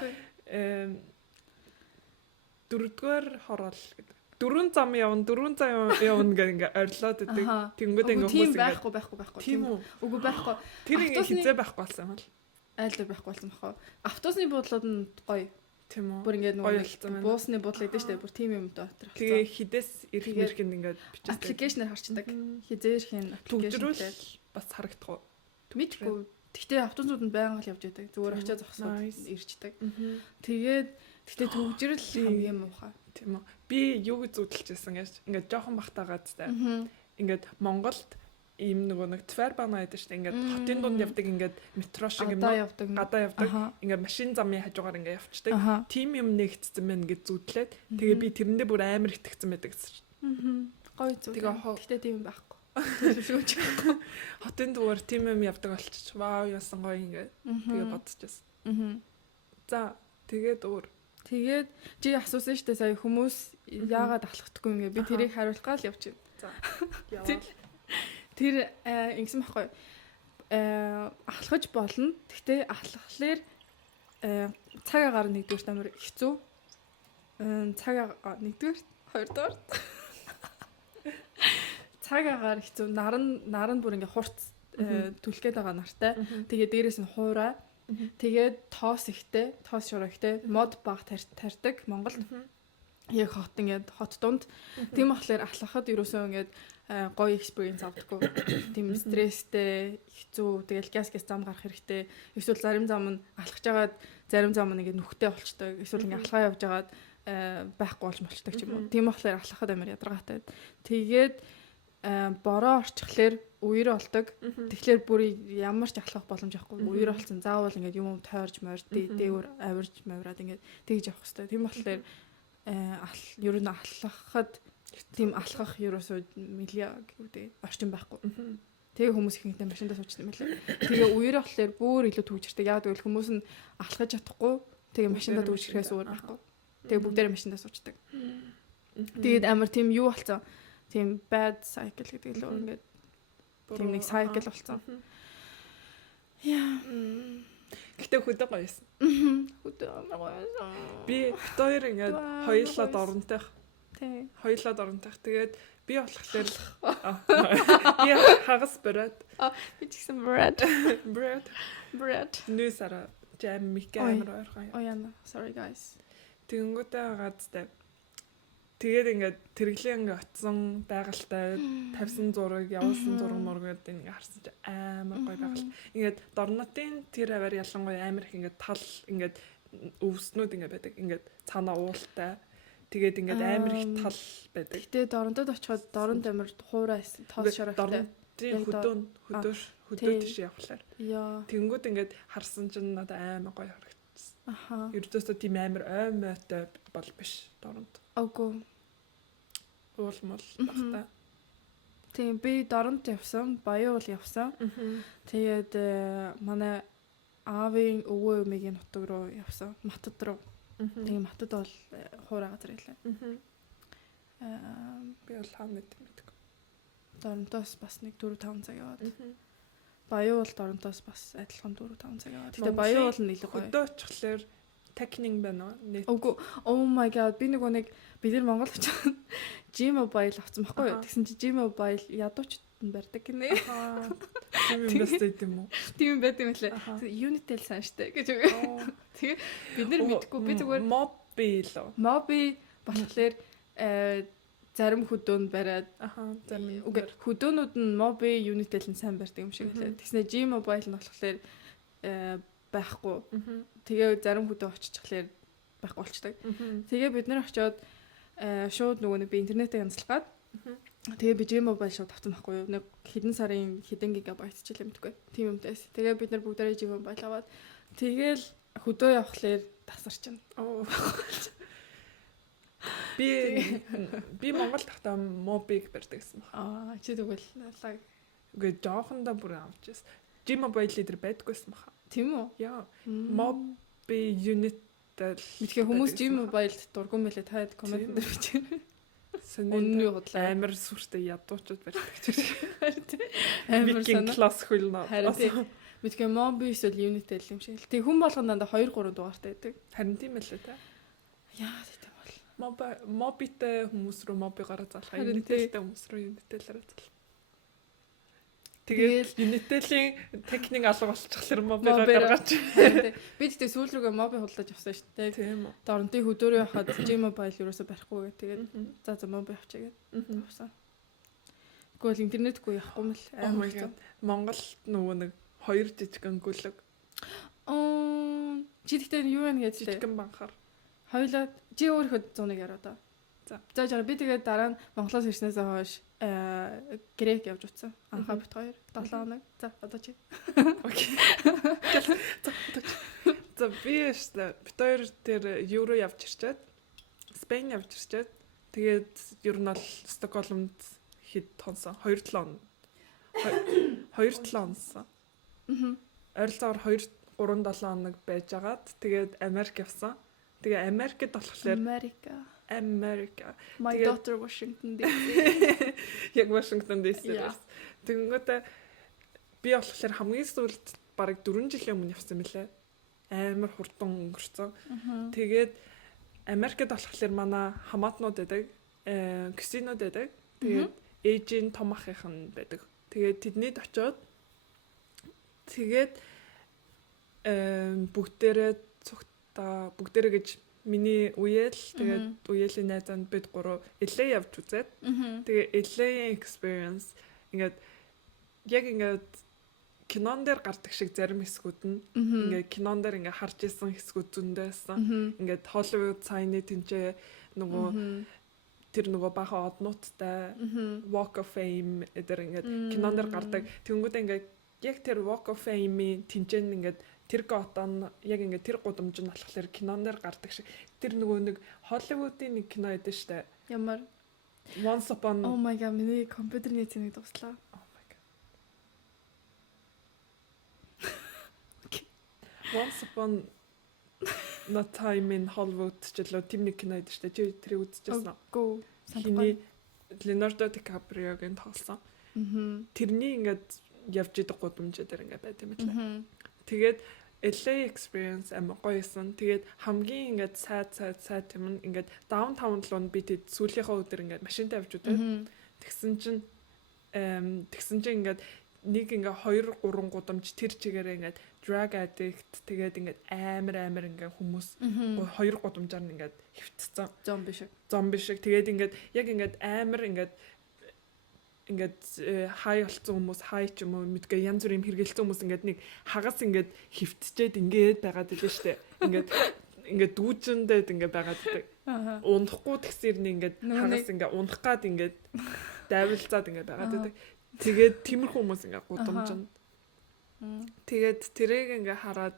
4-р хороол гэдэг. 4 зам явна гэх ингээ орилоод идэг. Тэнгүүд ингээ хүмүүс байхгүй. Тийм үү? Үгүй байхгүй. Тэр ингээ хизээ байхгүй болсон юм л. Айлдаа байхгүй болсон бахаа. Автобусны буудлууд нь гоё. Тийм үү? Бүр ингээ нөгөө буусны буудлаа гэдэг штэ. Бүр тийм юм дотор. Тэгээ хідээс ирэх мэрхэн ингээ бичдэг. Аппликейшнээр харчдаг. Хизээ ирэх нь аппликейшнээр бас харагдах уу? Мэдгүй. Тэгтээ автобуснууд нь байнга л явж байдаг. Зүгээр очиад зогсоод ирчдэг. Тэгээд тэгтээ төвжрэл хамгийн муухай. Тийм үү? Би юу гэж зүтэлчихсэн гэж ингээд жоохон бахтаагаад таа. Ингээд Монголд ийм нөгөө нэг Твербана гэдэг чинь ингээд хотын дунд явдаг ингээд метро шиг юм гадаа явдаг. Ингээд машин замын хажуугаар ингээд явцдаг. Тим юм нэгтсэн мэн гэж зүтлээд тэгээ би тэрэндээ бүр амар итгэцсэн байдаг гэсэн чинь. Гоё зүг. Тэгтээ тийм байхгүй. Хотын дугаар тим юм явдаг болчих. Вау яасан гоё ингээд тэгээ бодчихсон. За тэгээд тэгээд чи асуусан шүү дээ сая хүмүүс яагаад алхдаггүй юм гээ би тэрийг хариулах гал явж байна. За. Яваа. Тэр ингэсэн байхгүй. Алхаж болно. Гэхдээ алхахлаар цаг агаар нэгдүгээр амар хэцүү. Цаг агаар нэгдүгээр, хоёрдугаар. Цаг агаар хэцүү. Наран бүр ингээ хурц түлхгээд байгаа нартай. Тэгээ дээрээс нь хуурай. Тэгээд тоос шороо ихтэй мод баг тарьдаг Монголд. Яг хот дунд. Тийм болохоор алхахад ерөөсөө ингээд гоё experience авдаггүй. Тийм стресстэй, хэцүү, тэгэл газ зам гарах хэрэгтэй. Эсвэл зарим зам нь алхаж байгаад зарим зам нь ингээд нүхтэй болчтой. Эсвэл ингээд алхаа явж байгаад байхгүй болж болчтой ч юм уу. Тийм болохоор алхахад амар ядаргаатай. Тэгээд бороо орчихлоор үер болдог. Тэгэхээр бүр ямар ч алхах боломж байхгүй. Үер болсон. Заавал ингээд юм тойрж морд дээгүүр авирж мавраад ингээд тэгж явах хэрэгтэй. Тийм болохоор ер нь алхахад тийм алхах ерөөсөө миллиаг гэдэг орчин байхгүй. Тэгээ хүмүүс ихэнхдээ машиндаа суучдаг юм лээ. Тэгээ үер болохоор бүр илүү төвчөртэй. Яг гэвэл хүмүүс нь алхаж чадахгүй. Тэгээ машиндаа төвчрөхээс өөр байхгүй. Тэгээ бүгдээрээ машиндаа суучдаг. Тэгээд амар тийм юу болцсон. тийм bad cycle гэдэг л ингээд тийм нэг cycle болсон. Яа. Гэтэ хөдөө гоёсэн. Хөдөө гоёсон. Би хоёр ингээд хоёулаа доронтойх. Тий. Хоёулаа доронтойх. Тэгээд би болохоор би хагас брат. Би ч гэсэн bread. Bread. Нүсара jam микэмэр ойрхон. Oh яна. Sorry guys. Тэнгүүтээ газтай. Тэгээд ингээд тэрэглийн ингээд очсон байгальтай тавьсан зураг, явуулсан зураг мөргөд ингээд харсан чи амар гоё байгаль. Ингээд дорнотын тэр аваар ялангуяа амар их ингээд тал ингээд өвснүүд ингээд байдаг. Ингээд цаанаа уултай. Тэгээд ингээд амар их тал байдаг. Гэтэ доронтод очиход доронд амар хуурай тоос шорогтой. Дорнотын хөдөө тийш явхлаар. Яа. Тэнгүүд ингээд харсан чинь надад амар гоё харагдсан. Аха. Ердөөсөө тийм амар ой мойтой бол биш доронд. Окей. Уулмал багтаа. Тийм би доронд явсан, Баян уул явсан. Тэгээд манай аавын өвөө эмээгийн нутаг руу явсан. Матад руу. Тэгээд Матад бол хуурай газар байлаа. Би бол хаана мэддэг. Доронтоос бас нэг 4-5 цаг яваад. Баян уул Доронтоос бас адилхан 4-5 цаг яваад. Тэгээд Баян уул нь илүү гоё. Хөдөө очихлаар techning байна уу? Үгүй. Oh my god. Би нэг бид нар Монгол очоод G-Mobile авсан байхгүй юу? Тэгсэн чи G-Mobile ядуучд нь барьдаг гинэ. Тийм юм бастай юм уу? Тийм байт юм лээ. Unitel сайн штэ гэж үгүй. Тэгээ бид нар мэдгүй би зүгээр Mobi болохоор зарим хөдөөнд бариад зарим үгүй хөдөөнүүд нь Mobi Unitel нь сайн барьдаг юм шиг лээ. Тэгснэ G-Mobile нь болохоор байхгүй. Тэгээ зарим хөдөө очихлаар байхгүй болчдаг. Тэгээ бид нар очиод шууд нөгөө нэг би интернетээ янзлахад тэгээ би G-Mobile шууд авсан байхгүй юу? Нэг хэдэн сарын хэдэн гигабайт ч юм мэдгүй. Тийм юмдээс. Тэгээ бид нар бүгдээрээ G-Mobile аваад тэгээл хөдөө явхлаар тасарчин. Би Монгол тахта Mobi-г барьдаг гэсэн байна. Чи тэгвэл лаг. Үгүй жоохондоо бүр авчихсан. G-Mobile лидер байдгүйсэн баха. Тийм үү? Яа. Mobi unit мэдхээ хүмүүс G-Mobile дургуун мэлээ таад комент дээр бичээ. Өнний худлаа амар сүртэй ядуучуд барьдаг гэж. Амар санаа. Класс хөлнө. Харин мэдхээ Mobi эсвэл Unitel юм шиг л. Тэг хүн болгонд дандаа 2-3 дугаартай байдаг. Харин тийм байлээ та. Яа тийм бол. Mobi-тэй хүмүүс рүү Mobi-гаараа залах. Unitel-тэй хүмүүс рүү Unitel-аараа залах. Тэгээд Unitel-ийн техник алга болчихлоор Mobi-гаа гаргаач. Би тэгтээ сүүл рүүгээ Mobi худалдаж авсан шүү дээ. Тийм үү. Доронтын хөдөөрөө явахад G-Mobile юусоо барихгүй гэ. Тэгээд за Mobi авчаа гэдэг. Авсан. Гол интернетгүй явахгүй мэл. Oh my god. Монголд нөгөө нэг 2 жижигэн гүлэг. Чи тэгтээ юу вэ гэж жижигэн банхаар. Хоёлаа чи өөрийнхөө 100-ыг яруу да. За жаа би тэгээд дараа нь Монголоос ирснээс хойш грек явж утсан. Анхаа бит 2 7 хоног. За одоо чи. Окей. За би бит 2 тэр евро явж ирчээд Спейн явж ирчээд тэгээд ер нь бол Стокгольмд хэд тонсон 2-7 хоног. 2-7 онсон. Ойролцоогоор 2-3-7 хоног байжгаад тэгээд Америк явсан. Тэгээ Америкт болохоор Америка. My daughter Washington DC. Яг Washington DC. Тэгэнгүүтээ би болохоор хамгийн сүүлд бараг 4 жилийн өмнө явсан мөлий. Амар хурдан өнгөрцөн. Тэгээд Америкт болохоор манай хамаатнууд байдаг, ксинууд байдаг. Тэгээд ээжийн том ахын байдаг. Тэгээд тэднийд очиод тэгээд бүгдээрээ цогта бүгдээрээ гэж миний үеэл тэгээд үеэлийн найзанд бид 3 LA явж үзээд тэгээ LA-ийн experience ингээд яг ингээд кинон дээр гардаг шиг зарим хэсгүүд нь ингээд кинон дээр ингээд харж исэн хэсгүүд зөндөөсэн ингээд Hollywood sign-ы тэнцээ нөгөө тэр нөгөө баха однуудтай Walk of Fame эдэр ингээд кинон дээр гардаг тэнгүүдээ ингээд яг тэр Walk of Fame-ийн тэнцэн ингээд тэр готон яг ингээд тэр гудамж нь болохоор кинон дээр гардаг шиг тэр нөгөө нэг Hollywood-ийн нэг кино эдэн штэ ямар Once Upon Oh my god миний компьютерний зэнийг дуслаа. Oh my god. Once Upon a Time in Hollywood ч л тийм нэг кино эдэн штэ чи тэрийг үзчихсэн. Үгүй. Хиний Leonardo DiCaprio-гийн тоглосон. Тэрний ингээд явж идэг гудамжаа дээр ингээд байт юм байна. Тэгээд LA experience амар гоёсэн. Тэгээд хамгийн ингээд сайд юм ингээд downtown руу би тэд сүүлийнхээ өдөр ингээд машинтай явж удаа. Тэгсэн чинь ингээд нэг ингээ 2 3 гудамж тэр чигээрээ ингээ drug addict тэгээд ингээ амар ингээ хүмүүс 2 гудамжаар нь ингээ хөвтцсэн. Зомби шиг. Тэгээд ингээ яг ингээ амар ингээ хай болсон хүмүүс хай ч юм уу мэдгээ янз бүрийн хэрэгэлсэн хүмүүс ингээ нэг хагас ингээ хөвтчээд ингээ байгаад байлаа штэ. Ингээ дүүжэндээ ингээ байгаад байдаг. Унахгүй тэгсэр нь ингээ хагас ингээ унах гад ингээ дайвалцаад ингээ байгаад байдаг. Тэгээд тиймэрхүү хүмүүс ингээ гудамжинд. Тэгээд тэрийг ингээ хараад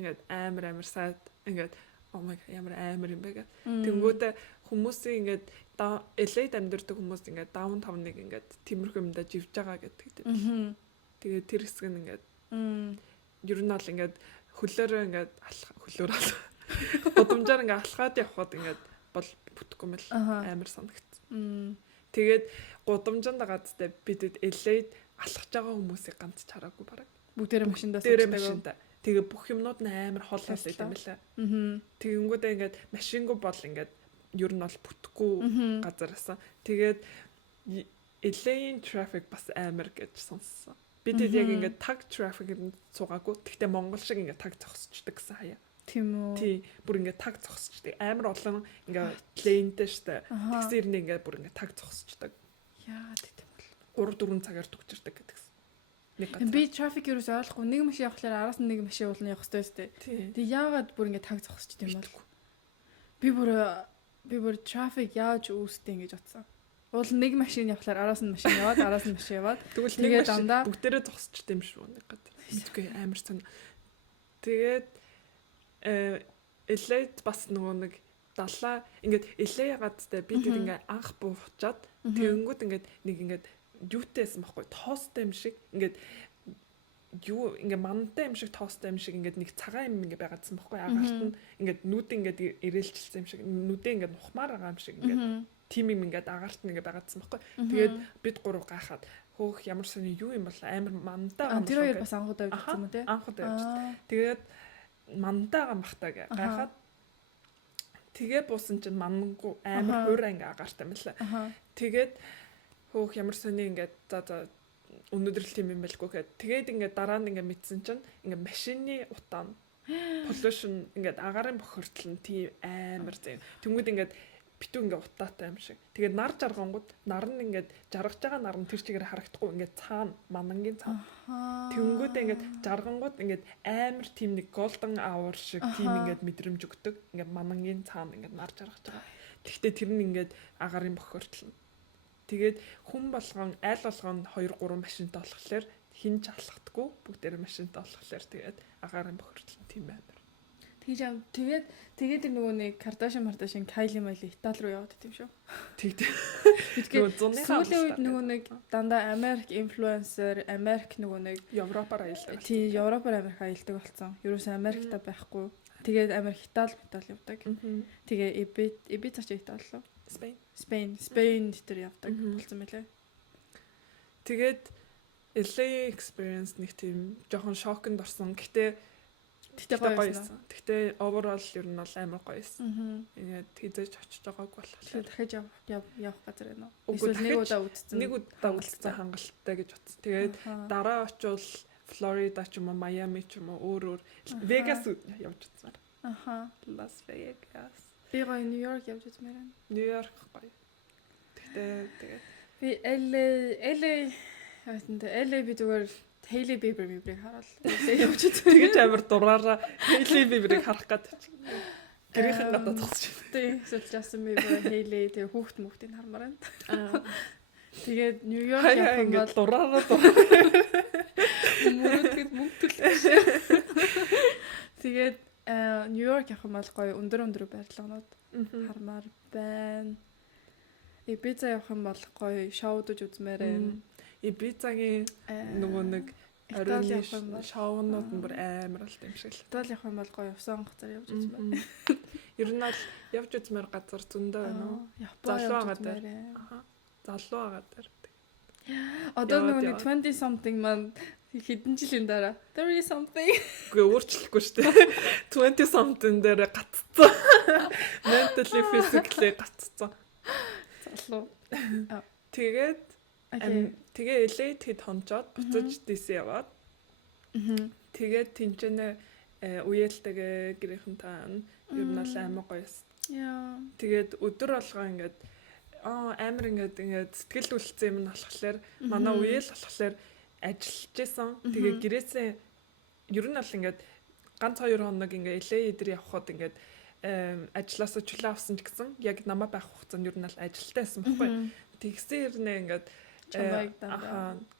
ингээ амар сайд ингээ oh my god ямар амар юм бэ гэх. Тэнгүүтээ хүмүүсийн ингээ LA-д амьдардаг хүмүүс ингээ downtown-ыг ингээ тиймэрхүү юмдаа живж байгаа гэдэг. Тэгээд тэр хэсэг нь ингээ ер нь бол ингээ хөлөөрөө ингээ гудамжаар ингээ алхаад явхад ингээ бол бүтэхгүй мэл амар санагдсан. Тэгээд гудамжинд гаацтай бидэд LA-д алхаж байгаа хүмүүсийг ганц чараагүй бараг. Бүгдээрээ машиндаа суудаг. Тэгээ бүх юмнууд нь амар хол юм байлаа. Тэгэнгүүтээ ингээд машингүй бол ингээд ер нь бол бүтэхгүй газараасан. Тэгээд LA-ийн traffic бас амар гэж сонссон. Бидэд яг ингээд tag traffic-д цугаагүй. Гэхдээ Монгол шиг ингээд tag зогсчдаг гэсэн хаяа. Тийм үү. Тий, бүр ингээд tag зогсчдаг. Амар олон ингээд лейнтэй штэ. Тэгсэр нь ингээд бүр ингээд tag зогсчдаг. Яа тийм бол 3-4 цагаар төгчөрдөг гэдэгсэн. Би traffic юус ойлгохгүй нэг машин явахлаар араас нь нэг машин уулна явах хэрэгтэй сте. Тэг яагаад бүр ингэ таг зогсчих юм бол. Би бүр traffic яаж үүсдэг ингэж утсан. Уул нэг машин явахлаар араас нь машин яваад араас нь машин яваад тэгээд дандаа бүгдээрээ зогсчих юм шүү нэг гад. Мэдгүй амар сан. Тэгээд LA-д бас нөгөө нэг далаа ингээд LA гадтай би тэр ингээ анх буучаад тэгэнгүүт ингээд нэг ингээд юутэйсэн баггүй тоостой юм шиг ингээд юу ингээ мантай юм шиг тоостой юм шиг ингээд нэг цагаан юм ингээ байгаадсан баггүй агаарт нь ингээд нүд ингээд ирээлжилсэн юм шиг нүдээ ингээд нухмаар байгаа юм шиг ингээд тим юм ингээд агаарт нь ингээ байгаадсан баггүй тэгээд бид гурав гайхаад хөөх ямар сони юу юм бол амар мантай байгаа юм тэр хоёр бас анхудаа явчихсан юм тий анхудаа явчихсан тэгээд мантай байгаа юм бахтаа гэ гайхаад тэгээ буусан чинь мангу амар хуурай ингээ агаартай юм лээ тэгээд хөөх ямар сони ингээд за өнөөдөр л тийм юм байлгүй гэхэд тэгээд ингээд дараа нь ингээд мэдсэн чинь ингээд машины утаан pollution ингээд агаарын бохирдол нь тийм амар зэ. Тэнгүүд ингээд битүү ингээд утаатай юм шиг. Тэгээд нар жаргангууд нар нь ингээд жаргаж байгаа нар нь тэр чигээр харагдахгүй ингээд цаана манангийн цаана. Тэнгүүд ингээд жаргангууд ингээд амар тийм нэг golden hour шиг тийм ингээд мэдрэмж өгдөг. Ингээд манангийн цаана ингээд нар жаргаж байгаа. Гэхдээ тэр нь ингээд агаарын бохирдол нь. Тэгээд хүн болгон аль болгон 2 3 машинтай болохоор хин ч алхдаггүй бүгдээрээ машинтай болохоор тэгээд агаарын бохирдол тийм байна. Тэгээд тэр нөгөө нэг Кардашин Kylie Miley Итали руу яваад байт юм шүү. Тэгээд сүүлийн үед нөгөө нэг дандаа Америк инфлюенсер Америк нөгөө нэг Европоор аялдаг. Тий, Европоор Америк аялдаг болсон. Ерөөсөө Америкта байхгүй. Тэгээд Америк Итали явдаг. Тэгээ Ibiza ч Итали лөө. Spain дээр явдаг болсон мэлээ. Тэгээд LA experience нэг тийм жоохон шокнд орсон. Гэтэ гоёсэн. Гэтэ overall ер нь бол амар гоёсэн. Тэгээд хийжээж очиж байгаагүй болохоор дахиж явах газар байна уу? Эсвэл нэг удаа үлдсэн хангалттай гэж утсан. Тэгээд дараа очивол Florida ч юм уу, Miami ч юм уу, өөр Vegas явж утсан. Las Vegas. Би гоё New York явж үзмээр байна. New York гоё. Тэгээд би LA би зүгээр Hailey Bieber-ийг хараад явж үзсэн. Тэгэж амар дураараа Hailey Bieber-ийг харах гэдэг. Гэрийнхэн гадаа зогсож байна. Тийм, эсвэл Justin Bieber, Hailey тэгээ хүүхдийн хармаар байна. Тэгээд New York явах юм бол дураараа мөрөдгөд мөнгө төлөх. Тэгээд New York явах юм бол гоё өндөр барилгууд хармаар байна. Ibiza явах юм бол гоё шоудж үзмээр байна. Ibiza-гийн нөгөө нэг оройн шоунууд нь бүр амар алт юм шиг л. Итали явах юм бол гоё усан газар явж үзмээр. Ер нь л явж үзмээр газар зөндөө байна уу? Залуу газар. залуу байгаа дээр. Одоо нөгөө 20 something маань хэдэн жилийн дараа 30 something үгүй өөрчлөхгүй шүү дээ. 20 something дээр гаццсан. Mentally physically гаццсан. залуу. Тэгээд тэгээ элей тэгэд хончоод буцаж DC яваад. Тэгээд тэнцэнэ уялтайгээ гэрийнхэн таана ер нь бол амар гоёс. Яа. Тэгээд өдөр болгоо ингээд амар ингээд сэтгэл үлдсэн юм нь болохоор манай уял болохоор ажиллаж исэн. Тэгээд гэрээсээ ер нь бол ингээд ганц 2 хоног ингээд элей эдэр явхад ингээд ажилласаа чөлөө авсан ч гэсэн яг намаа байх хугацаанд ер нь бол ажилтаа байсан байхгүй. Тэгсэн хэрнээ ингээд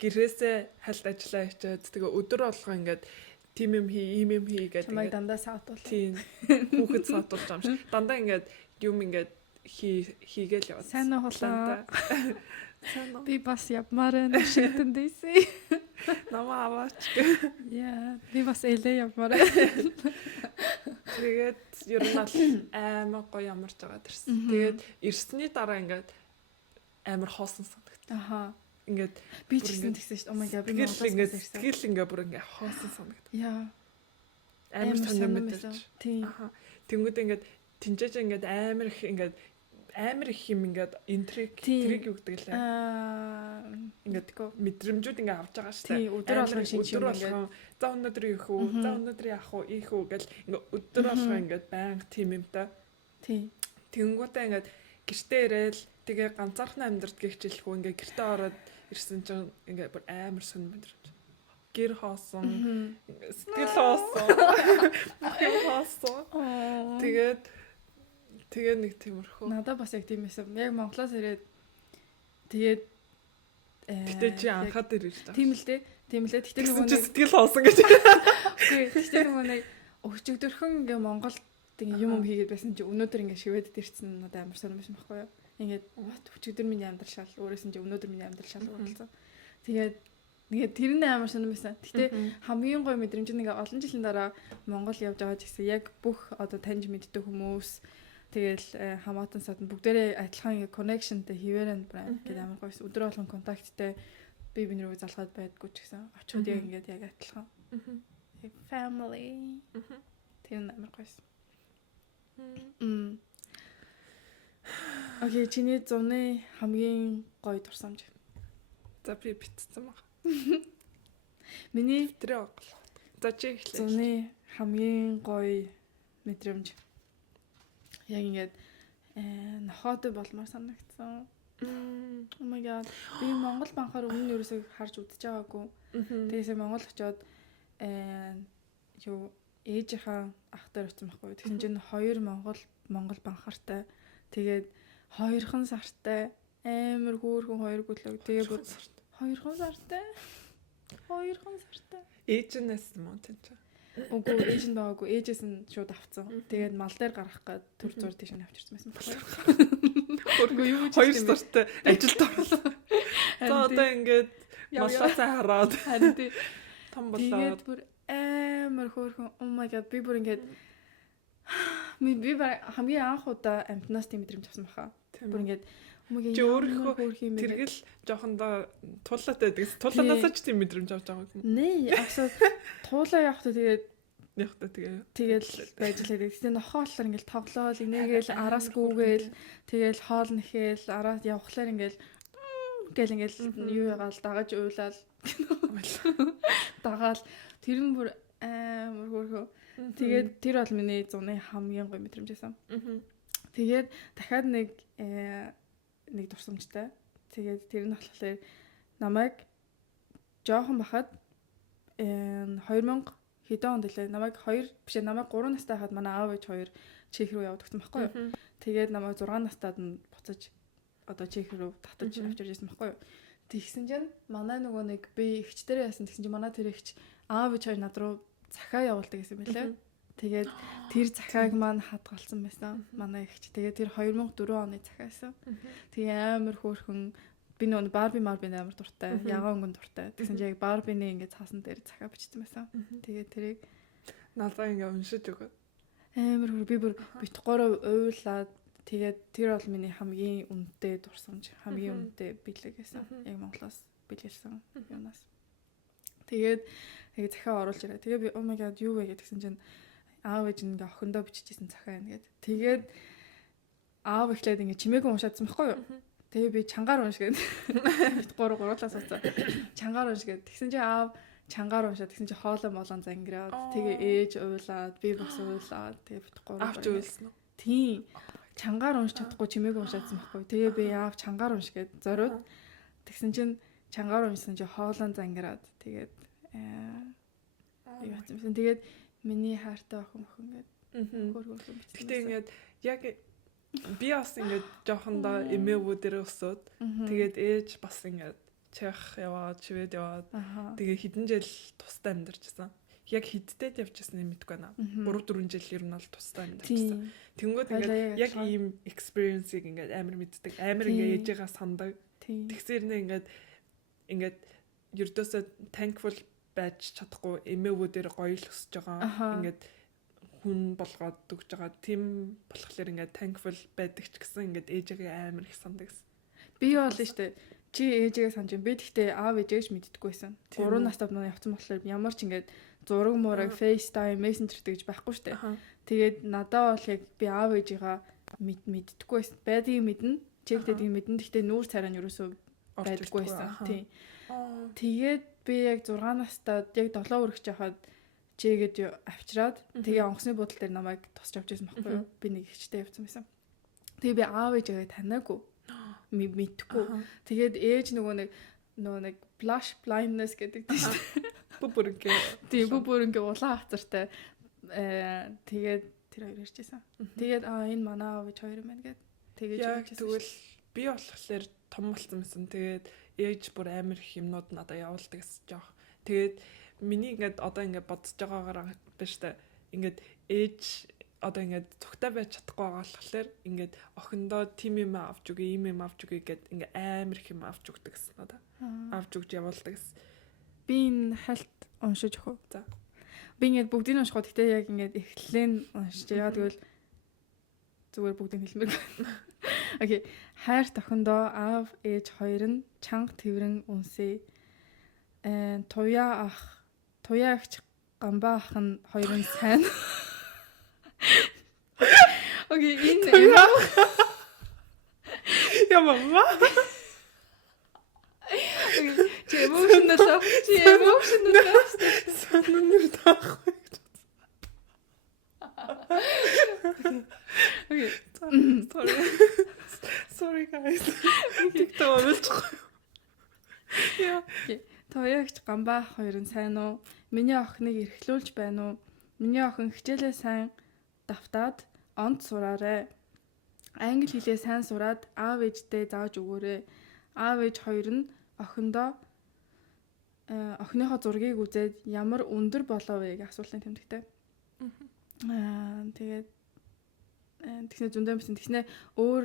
гэрээсээ хальт ажиллаа хийчээд тэгээ өдөр болгоо ингээд тийм юм хий, ийм юм хий гэдэг. Чамайг дандаа саатуул. Тийм. Хүүхэд саатуулж байгаа юм шиг. Дандаа ингээд юм ингээд хийгээл яваад. Сайн уу хулаа. Би бас явмаар шигтэн дэйсэ. Намаа аваач. Яа, би бас элэ явмаар. Тэгээд ер нь бол амар гоё ямарч байгаа тэрсэн. Тэгээд ирсний дараа ингээд амар хоосон санагдав. Аха. Ингээд би ч гэсэн тэгсэн шүү дээ. Oh my god. Би тэгэл ингээд бүр ингээд хоосон санагдав. Яа. Амар сонир мэдэрч. Тийм. Аха. Тэнгүүд ингээд тэнцэж ингээд амар их юм ингээд трик юу гэдэг лээ. Ингээд мэдрэмжүүд ингээд авч байгаа шүү дээ. Тийм. Өдөр болгон шинж юм ингээд. За өнөөдөр юу хөө, за өнөөдөр яах вэ, ийх үү гэл ингээд өдөр болгон ингээд байнга тийм юм та. Тийм. Тэнгүүдээ ингээд гэртээ ирээл тэгээ ганцаархан амьдрт гихчлэхгүй ингээд гэртээ ороод ирсэн чинь ингээд бүр амар сонир мэдрэмж. Гэр хоосон, сэтгэл хоосон. Тэгээд нэг тиймэрхүү. Надад бас яг тийм байсан. Яг Монголоос ирээд тэгээд гэтээ чи анхаад ирж байгаа. Тийм л дээ. Гэтээ нөгөө нэг сэтгэл хоосон гэж. Үгүй, гэтээ нөгөө нэг өчигдөрхөн ингээ Монголд юм хийгээд байсан чи өнөөдөр ингээ шивэдэд ирсэн надад амар сонирм байсан байхгүй юу? Ингээд өчигдөр миний амьдрал шал өөрөөс нь өнөөдөр миний амьдрал шал болсон. Тэгээд тэр нь амар сонирм байсан. Гэтээ хамгийн гоё мэдрэмж нь ингээ олон жилийн дараа Монгол явж байгаа ч гэсэн яг бүх одоо таньж мэддэг хүмүүс тэгэл хамаатан сад бүгдээрээ адилхан коннекшнтэй хിവэрэн брэнд гэдэг амар гоё өдөр болгон контакттай би биний рүү залгаад байдгүй ч гэсэн очиод яг ингээд яг адилхан. Family. Тэр амар гоё. Окей, чиний зуны хамгийн гоё дурсамж. За би битсэн баг. Миний тэр оглоо. За чи эхлэе. Зуны хамгийн гоё мэдрэмж. Яг ингээд нохоод болмоор санагдсан. Oh my god. Би Монгол банхаар өмнө ерөөсөө харж үзэж байгаагүй. Тэгээс Монгол очиод юу ээжийнхаа ахтар очсон байхгүй. Тэгсэн чинь 2 Монгол банхартай. Тэгээд 2хан сартай амар хөөрхөн 2 гүлэг. Тэгээ бүр 2хан сартай. Ээжнээс юм уу тэнч. Үгүй ээж нь байгаагүй. Ээжээс нь шууд авцсан. Тэгээд мал дээр гарах гээд төр зур тийш нь авчирсан байсан байхгүй. Үгүй юу ч 2 сартай ажилд орлоо. За одоо ингээд маллаасаа хараад. Харин тий. Том болоо. Тэгээд бүр амар хөөрхөн. Oh my god би бүр ингээд би хамгийн анх удаа амтнаас тийм мэдрэмж авсан баха. Бүр ингээд өөрийнхөө тэргэл жоохондоо туулаатай байдаг. Туулаанаас ч тийм мэдрэмж авч байгаа юм. Нээ асуу туулаа явахдаа тэгэл байж лээ. Тэгсэн нохооллоор ингээл тоглоол инээгээл араас гүүгээл тэгэл хоол нэхэл араас явхлаар ингээл юу ягаал дагаж уйлал дагаал тэр нь бүр амар хөөрхөө. Тэгээд тэр бол миний зуны хамгийн гоё мэдрэмж байсан. Тэгээд дахиад нэг дурсамжтай. Тэгээд тэр нь болохоор намайг жоохон бахад 2000 хэдэн онд лээ намайг 3 настай хахад манай аав ээж 2 Чех рүү явдаг гэсэн байхгүй юу. Тэгээд намайг 6 настайд нь буцаж одоо Чех рүү татаж авчирж ирсэн байхгүй юу. Тэгсэн чинь манай нөгөө нэг би эгч дээрээ яасан тэгсэн чинь манай тэр эгч аав ээж 2 над руу захаа явуулдаг гэсэн байлээ. Тэгээд тэр захааг маань хадгалсан байсан манай эгч. Тэгээд тэр 2004 оны захаа байсан. Тэгээ амар хөөрхөн би нөгөө Барби амар дуртай, ягаан өнгөн дуртай. Тэгсэн чинь яг Барбины ингээд цаасан дээр захаа бичсэн байсан. Тэгээд тэрийг надаа ингээд уншиж өгөө. Амар хөөр би бүр битгоороо уйлаад Тэгээд тэр бол миний хамгийн үнэтэй дурсамж, хамгийн үнэтэй бэлэг гэсэн. Яг Монголоос бэлгэлсэн юунаас. Тэгээд захиа оруулж ирээ. Тэгээд би oh my god юу вэ гэдгсэн чинь аав ээж ингээ охиндоо бичижсэн захиа байна гэд. Тэгээд аав ихлээд ингээ чимээгүй уншаадсан байхгүй юу? Тэгээ би чангаар уншгээд 3-3-аас уцаа. Чангаар уншгээд тэгсэн чинь аав чангаар уншаад тэгсэн чинь хоолой молон зангираад тэгээ ээж уйлаад би бас уйлаад тэгээ бит 3 авч уйлсан уу? Тийм. Чангаар унш чадахгүй чимээгүй уншаадсан байхгүй. Тэгээ би аав чангаар уншгээд зориуд тэгсэн чинь чангаар уншсан чинь хоолон зангираад тэгээд юу гэсэн. Тэгээд миний хайртай охин гээд хөргөөлөн бичсэн. Гэтэ ингээд яг би бас ингээд жоохондоо эмээвүү дээр өсөөд тэгээд ээж бас ингээд Чех яваад, Швед яваад тэгээ хэдэн жил тусдаа амьдарчсан. Яг хэддээд явчихсан юм мэдгүй байна. 3-4 жил ер нь бол тусдаа амьдарчсан. Тэнгүүд ингээд яг ийм experience-ийг ингээд амар мэддэг. Амар ингээд ээжээгээ сандаг. Тэгсээр нэ ингээд ердөөсөө thankful байж чадахгүй эмээвүү дээр гоё л өсөж байгаа. Ингээд хүн болгоод өгж байгаа. Тийм болохоор ингээд thankful байдаг ч гэсэн ингээд ээжээгээ амар их сандаг гэсэн. Би бол нь штэ чи ээжээгээ санаж би тэгтээ аав ээжээс мэддэггүй байсан. 3 настай манай явцсан болохоор ямар ч ингээд зураг мураг FaceTime Messenger гэж байхгүй штэ. Тэгээд надаа бол яг би аав ээжээгээ мэддэггүй байсан. Байдгийг мэднэ. Чигтэд мэднэ. Тэгтээ нүүр царай нь ерөөсөө байдаггүй байсан. Тийм. Тэгээд би яг 6 настай яг 7 өргөж яхад чигээд авчираад тэгээ онгоцны буудлын дээр намайг тосч авч байсан байхгүй юу? Би нэг ихчтэй явцсан байсан. Тэгээ би аав ээжээгээ танаагүй. Мэдхгүй. Тэгээд ээж нөгөө нэг blush blindness гэдэг тийм шүү дээ. Бүбүрэнгээ. Тийм бүбүрэнгээ улаан хацартай. Тэгээд тэр хоёр иржсэн. Тэгээд энэ манай аав ээж хоёр юм байна гэд. Тэгээд тэгвэл би болохоор том болсон байсан. Тэгээд ээж бүр амар их юмнууд надад явуулдаг гэсэн жоох. Тэгээд миний ингээд одоо ингээд бодож байгаагаар биш та ингээд ээж одоо ингээд цогтой байж чадахгүй байгаа болохоор ингээд охиндоо тим юм авч үгүй, ийм юм авч үгүй гэд ингээд амар их юм авч өгдөг гэсэн надад. Авч өгч явуулдаг гэсэн. Би энэ хальт уншиж өгөө. За. Би ингээд бүгдийг унших гоо гэхдээ яг ингээд эхлэн уншиж яа тэгвэл зүгээр бүгдийг хэлмээр. Окей. Хайрт охиндоо аав ээж хоёр нь чанга тэрвэн үнсээ. Туяа агч гамбаа ах нь хоёр нь сайн. Окей, энэ Ямаа. Чи emotional. Санамэр таахгүй. Окей. Sorry guys. TikTok болчихгүй. Яа. Тоягч гамбаа хоёр нь сайн уу? Миний охиныг эрхлүүлж байна уу? Миний охин хичээлээ сайн давтаад онц сураарэ. Англи хэлээ сайн сураад аав ээжтэй зааж өгөөрэй. Аав ээж хоёр нь охиндоо охиныхоо зургийг үзээд ямар өндөр болов вэ гэж асуултын тэмдэгтэй. Тэгээд тэгснэ зөндөө бисэн тэгснэ өөр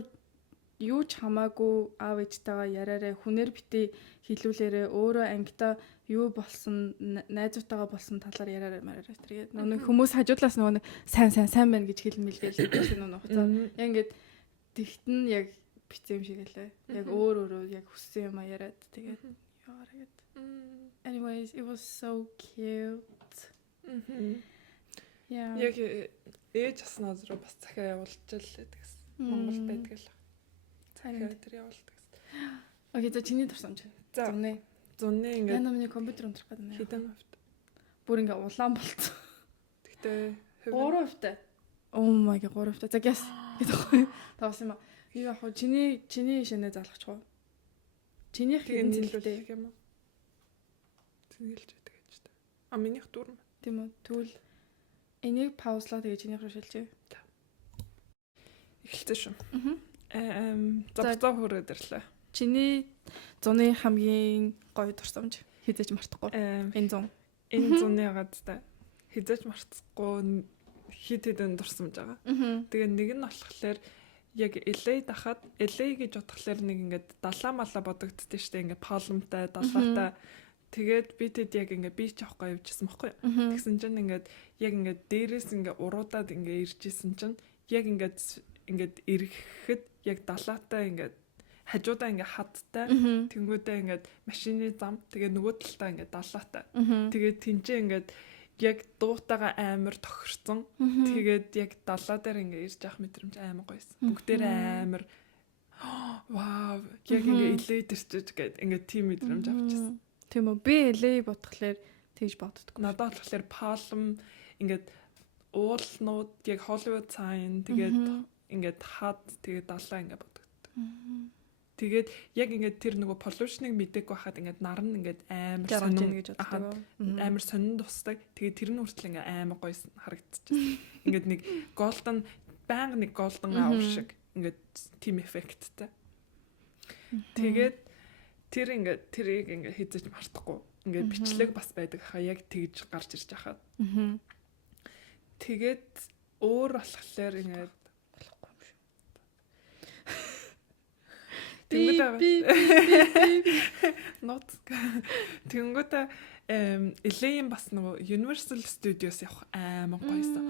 юу ч хамаагүй аав ээжтэйгээ яриараа хүнээр бити хэлүүлээрээ өөрөө ангита юу болсон найзуудтайгаа болсон талаар яриараа мараараа тэргээд нөгөө хүмүүс хажуудлаас нөгөө сайн байна гэж хэлмэлгээл гэсэн нөгөө хуцаа. Яг ингээд тэгтэн яг бицэм шиг лээ. Яг өөрөө яг хүссэн юм яриад тэгээд яваараа гэд. Anyways, it was so cute. Yeah. Яг ээж аснаас руу бас захиа явуулж л гэсэн. Монгол байдаг л. Захиа дээр явуулдаг гэсэн. Окей, за чиний дурсамж. За. Зуны ингээд яна миний компьютер унтрах гэдэг нэ. Хэдэн хувьд? Бүр ингээд улаан болцсон. Тэгтээ 3%. Oh my god 3%. За гэс. гэдэг. Тавс юм аа. Юу яг чиний шинэ залгачих уу? Чинийх хэдэн зэлтэй юм уу? Тэнгэлж байдаг гэж та. А минийх дүүрэн. Тийм үү. Тэгвэл энийг паузлаа тэгээ чинийх рүү шилжээ. Эхэлсэн шүү. Завцаа хүрээд ирлээ. Чиний зуны хамгийн гоё дурсамж хизээж мартахгүй. Энэ зун. Энэ зуны гадтай хизээж мартахгүй хит хитэн дурсамж байгаа. Тэгээ нэг нь болохоор яг LA дахад LA гэж бодглохлоор нэг ингээд далаа малаа бодогддээ штэ ингээд палмтай далаатай. Тэгээд би тэд яг ингээд бич авахгүй явжсэн байхгүй. Тэгсэн чинь ингээд яг ингээд дээрээс ингээд уруудаад ингээд иржсэн чинь яг ингээд ингээд ирэхэд яг далаатаа ингээд хажуудаа ингээд хаттай тэнгүүдээ ингээд машины зам тэгээ нөгөө талдаа ингээд далаатай. Тэгээд тэнцээ ингээд яг дуутаага амар тохирсон. Тэгээд яг далаа дээр ингээд ирж явах мэдрэмж амар гоёсэн. Бүгдээрээ амар вау яг ингээд илээд ирчихэж гээд ингээд тийм мэдрэмж авчихсан. Тийм үү. Би LA бодглохлоор тэгж боддгоо. Надад болохоор Palm ингээд уулнууд яг Hollywood sign тэгээд ингээд хад тэгээд далаа ингээд бодогддог. Тэгээд яг ингээд тэр нөгөө pollution-ыг мэдээгүй байхад ингээд наран ингээд амар сонин гэж боддог. Амар сонин тусдаг. Тэгээд тэр нь хүртэл ингээд амар гоё харагдчихсан. Ингээд нэг golden банг нэг golden hour шиг ингээд team effectтэй. Тэгээд тэр ингээд тэрийг ингээд хийж мартахгүй. Ингээд бичлэг бас байдаг хаа яг тэгж гарч ирж хахад. Тэгээд өөр болохоор ингээд болохгүй юм шүү. Not. Тэнгүүтээ Элейн бас нөгөө Universal Studios явах амар гоёсон.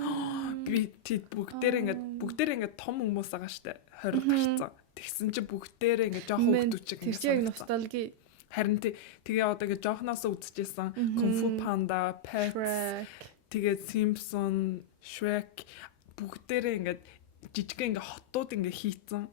Би тэд бүгдээр ингээд том хүмүүс байгаа штэ 20 гарцсан. Тэгсэн чи бүгдээр ингээд жоох хөвгдүүчиг ингээд. Тэр яг ностальги. Харин тэгээ одоо ингээд жоохноос үзчихсэн Kung Fu Panda, Pets, тэгээд Simpson, Shrek бүгдээрээ ингээд жижиг ингээд хотууд ингээд хийцэн.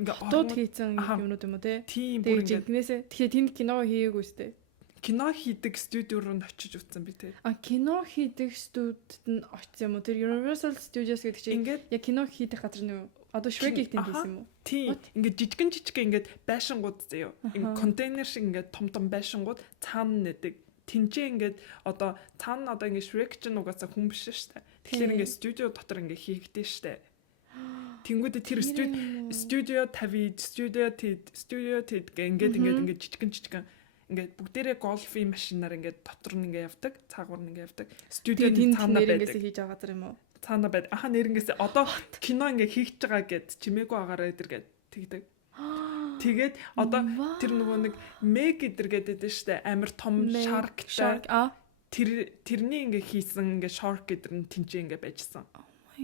Ингээд хотууд хийцэн юмнууд юм уу те? Тийм бүр ингээд тэгэхээр тэнд кино хийгээгүй сте. Кино хийдэг студио руу очиж утсан би те. Кино хийдэг студид нь очсон юм уу? Тэр Universal Studios гэдэг чинь яг кино хийдэг газар нь юу? Одоо Shrek-ийг тэнд хийсэн юм уу? Тийм. Ингээд жижиг ингээд байшингууд заяа. Ингээд контейнер шиг ингээд том байшингууд цаана нэдэг. Тинчээ ингээд одоо цаана одоо ингээд Shrek ч нугасаа хүн биш шүү дээ. Тэгэхээр ингээд студио дотор ингээд хийгдэж штэ. Тэнгүүдээ тэр студио ингээд жижигэн ингээд бүгдээрээ голфын машинаар ингээд дотор нь ингээд явдаг, цаагуур нь ингээд явдаг. Студионы цаана байдаг. Хийж байгаа газар юм уу? Цаана байд. Аха нэрнгээсээ одоо кино ингээд хийгдэж байгаа гэд чимээгүй агаараа эдэр гэд тэгдэг. Тэгээд одоо тэр нөгөө нэг Meg эдэр гэдэг штэ амар том shark тэрний ингээ хийсэн ингээ shark эдэр нь тэнцээ ингээ байжсан.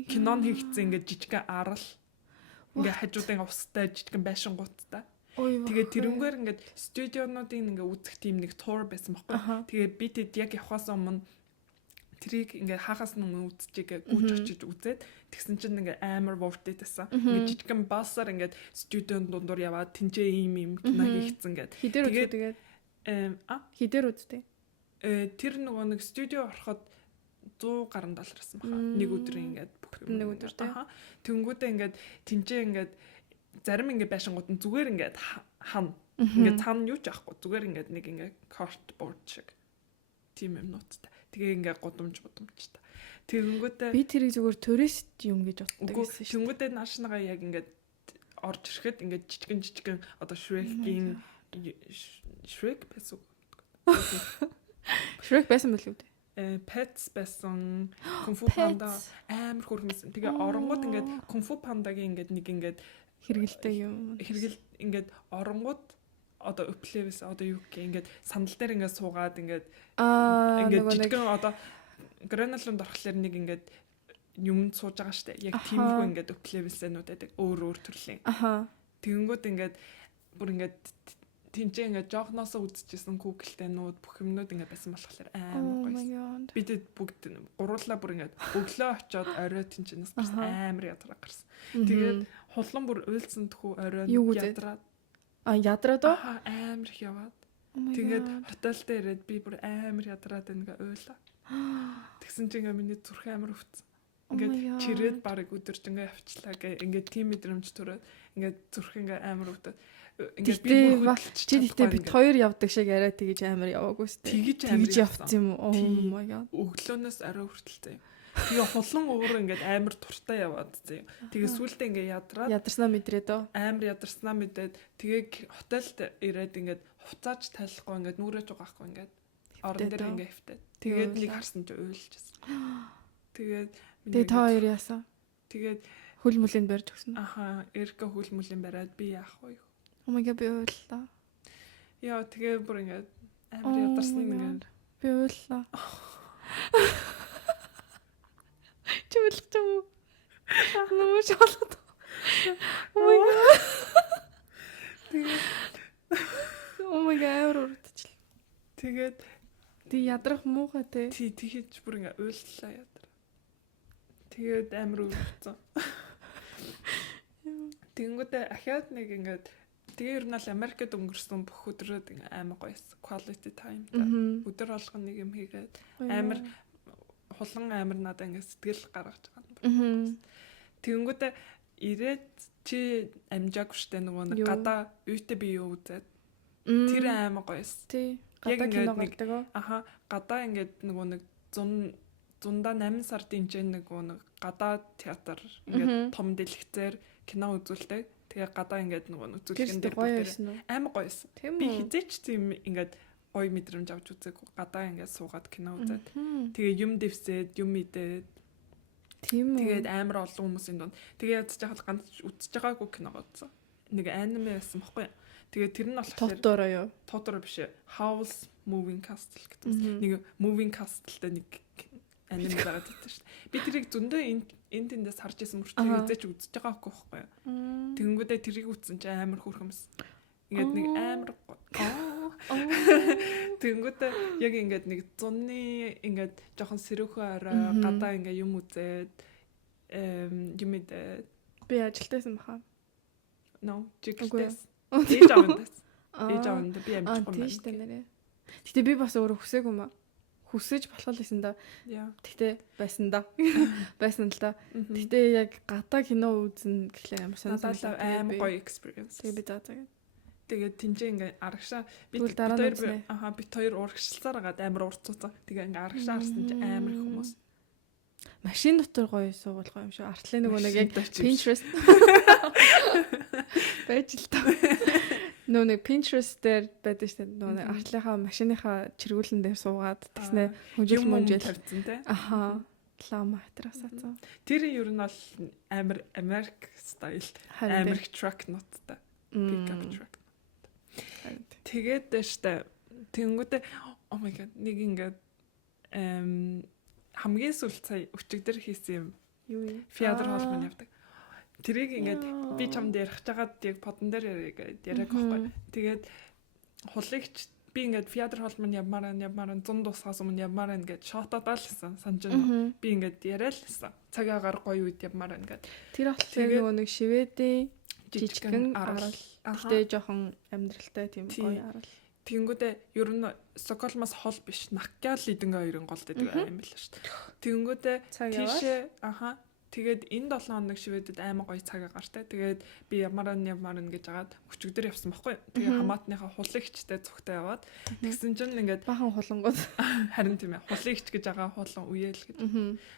Кинон хийгдсэн ингээ жижигэн арал ингээ хажуудын устай жижигэн байшингуудтай. Тэгээд тэрнгээр ингээ студионуудын ингээ үзэх тийм нэг тур байсан байхгүй. Тэгээд би тэд яг явахаас өмнө тэрийг ингээ хагас нүн үзчихээ гүйж очиж үзээд тэгсэн чинь ингээ амар worth-тэй байсан. Ингээ жижигэн басаар ингээ студион дундуур яваад тэнцээ ийм кино хийгдсэн гэдэг. Тэгээд хидээр үзтээ. Тэр нөгөө нэг студио ороход $100 байсан баха. Нэг өдрийн ингээ бүх нэг өдөр тий. Тэнгүүдээ ингээ тэнцээ ингээ зарим ингээ байшингууд нь зүгээр ингээ хана. Ингээ цаана юу ч авахгүй. Зүгээр ингээ нэг ингээ cardboard шиг тийм юмнуудтай. Тэгээ ингээ гудамжтай. Тэгэнгүүтээ би тэрийг зүгээр турист юм гэж боддог байсан шүү. Тэнгүүтээ наашнагаа яг ингээ орж ирэхэд ингээ жижигэн одоо Shrek-ийн Shrek байсан. Shrek байсан байл үү? Pets байсан, Kung Fu Panda амар хөрхмсэн. Тэгээ оронгууд ингээд Kung Fu Panda-гийн ингээд нэг ингээд хэрэгэлтэй юм. Хэрэгэл ингээд оронгууд одоо өплэвэс одоо юу гэх ингээд сандал дээр ингээд суугаад ингээд жижигэн одоо гранолонд орохлоор нэг ингээд юмд сууж байгаа штэ. Яг тиймэрхүү ингээд өплэвэсэнүүд байдаг өөр төрлийн. Тэгэнгүүт ингээд бүр ингээд тэнцээ ингээд жоохноосоо үзчихсэн Google-тэй нууд бүх юмнууд ингээд байсан болохоор амар гоё. Бид бүгд гурлаа бүр ингээд өглөө очиод орой тэнцэнээс гарсан амар ядраа гарсан. Тэгээд хулган бүр уйлсан тхүү орой ядраад ядраад оо амар их яваад. Тэгээд хотел дээр ирээд би бүр амар ядраад ингээ уйлаа. Тэгсэн чинь ингээ миний зүрх амар өвцөн. Ингээд чирээд барыг өдөрж ингээ явчлаа гэ ингээ тим мэдрэмж төрөөд ингээ зүрх ингээ амар өвдөд. Ингээд би чидтэй бит хоёр явдаг шиг яриа тэгэж амар яваагүй сте. Тэгэж явцсан юм уу? Oh my god. Өглөөнөөс орой хүртэл заяа. Тэгээ хулан уур ингээд амар туртай яваад заяа. Тэгээ сүултээ ингээд ядарснаа мэдрээд оо. Амар ядарснаа мэдээд тэгээ хотелд ирээд ингээд хуцааж тайлахгүй ингээд нүрэж байгаа хгүй ингээд орон дээр ингээд хөвтөд. Тэгээд нэг харсан чи уйлчихсан. Тэгээд та хоёр яасан? Тэгээд хөл мүлэнд барьж өгсөн. Эрка хөл мүлэн бариад би яах вэ? Oh my god би уйллаа. Яа тэгээ бүр ингээд амар ядарсан ингээд би уйллаа. Чи уйлах юм уу? Нөө шалаад. Oh my god амар урагдчихлаа. Тэгээд Тий ядрах муухай те. тий тэгэж бүр ингээ уйллаа ядар. Тэгээд амар өвөрцөн. Тэнгүүдээ ахаад нэг ингээд тэгээ ер нь л Америкт өнгөрсөн бүх өдрүүд ингээ амар гоё quality time та. Өдөр болгон нэг юм хийгээд амар хулан амар надаа ингээ сэтгэл гаргаж байгаа юм. Тэнгүүдээ ирээд чи амжаагүй штэ нөгөө нэг гадаа үйтэй би юу үзээд тэр амар гоёс. Тий. Гадаа кино гардаг. Аха гадаа ингээд нөгөө нэг 100-аа 8 сард инжээ нөгөө нэг гадаа театр ингээд том дэлгэцээр кино үзүүлдэг. Тэгээ гадаа ингээд нөгөө үзүүлгэн дээр амар гоёс. Би хизээч тийм ингээд гоё мэдрэмж авч үзээгүй. Гадаа ингээд суугаад кино үзээд. Тэгээ юм дэвсээд юм идээд. Тийм үү. Тэгээд амар олон хүмүүсийн дунд. Тэгээ ядж жахал ганц үзэж байгаагүй кино үзсэн. Нэг аниме байсан баггүй. Тэгээд тэр нь болохоор Тоторо юу? Тоторо биш. Howl's Moving Castle гэдэг. Нэг Moving Castle-тэй нэг аниме гараад ирсэн шүү дээ. Би тэрийг зөндөө энд тэндээс харж исэн мөрчөө үзэж үзэж байгаагүй байхгүй юу. Тэнгүүдээ тэрийг үзсэн чинь амар хөөрхөмс. Ингээд нэг амар тэнгүүдээ яг ингээд нэг зунны ингээд жоохон сэрүүхэн орой гадаа ингээд юм үзээд юм идээд би ажилтайсан баха. No, жигтэйс. Ээж авандаа би амжихгүй юм. Тийм шүү дээ нэрээ. Гэтэ би бас өөрөө хүсээгүй юм аа. Хүсэж болох байсан да. Гэтэ байсан да. Байсан л да. Гэтэ яг гадаа кино үзэн гэхлээр ямар сонирхолтой амар гоё experience. Тэгээ би заагаад. Тэгээд тэнцээ ингээ арагшаа бид хоёр урагшилсаар гаад амар урцууцаа. Тэгээ ингээ арагшаа харсан чинь амар их хүмүүс. Машин дотор гоё суугаад гоё юм шүү. Артлын нөгөө нэг яг Pinterest байж л та. Нөгөө нэг Pinterest дээр байдаг шүү дээ. Нөгөө артлынхаа машиныхаа чиргүүлэн дээр суугаад тэгснэ хүнжил тавьсан те. Аха. Лама хатрасаацсан. Тэр ер нь бол амар American style. American truck ноттай. Pickup truck. Тэгээд штэ тэнгүүтээ oh my god нэг ингээд хамгийн сүүлд сая өчигдөр хийсэн юм. Юу вэ? Фиадр холбон явдаг. Тэрийг ингээд би чамд ярих чагаад яг подон дээр яриаг байхгүй. Тэгээд хулигч би ингээд фиадр холбон явмаар 100 дуусахаас өмнө явмаар ингээд шотодоо л хийсэн санаж байна. Би ингээд яриалсан. Цаг агаар гоё үед явмаар ингээд. Тэр болохоор нөгөө нэг Шведийн жижигхэн арал. Гэтэ жоохон амьдралтай тийм гоё арал. Тэнгүүдээ ер нь Стокгольмоос хол биш Наккял эдэнгээ хоёрын голд байдаг юм байл шүү дээ. Тэнгүүдээ тийшээ тэгээд энэ 7 хоног Шведэд аймаг гоё цаг агаартай. Тэгээд би ямар гэж агаад өчигдөр явсан байхгүй. Тэгээд хамаатныхаа хулагчтай зүгтээ яваад тэгсэн чинь ингээд бахан хулангууд харин тийм ээ хулагч гэж агаа хулан үеэл гэж.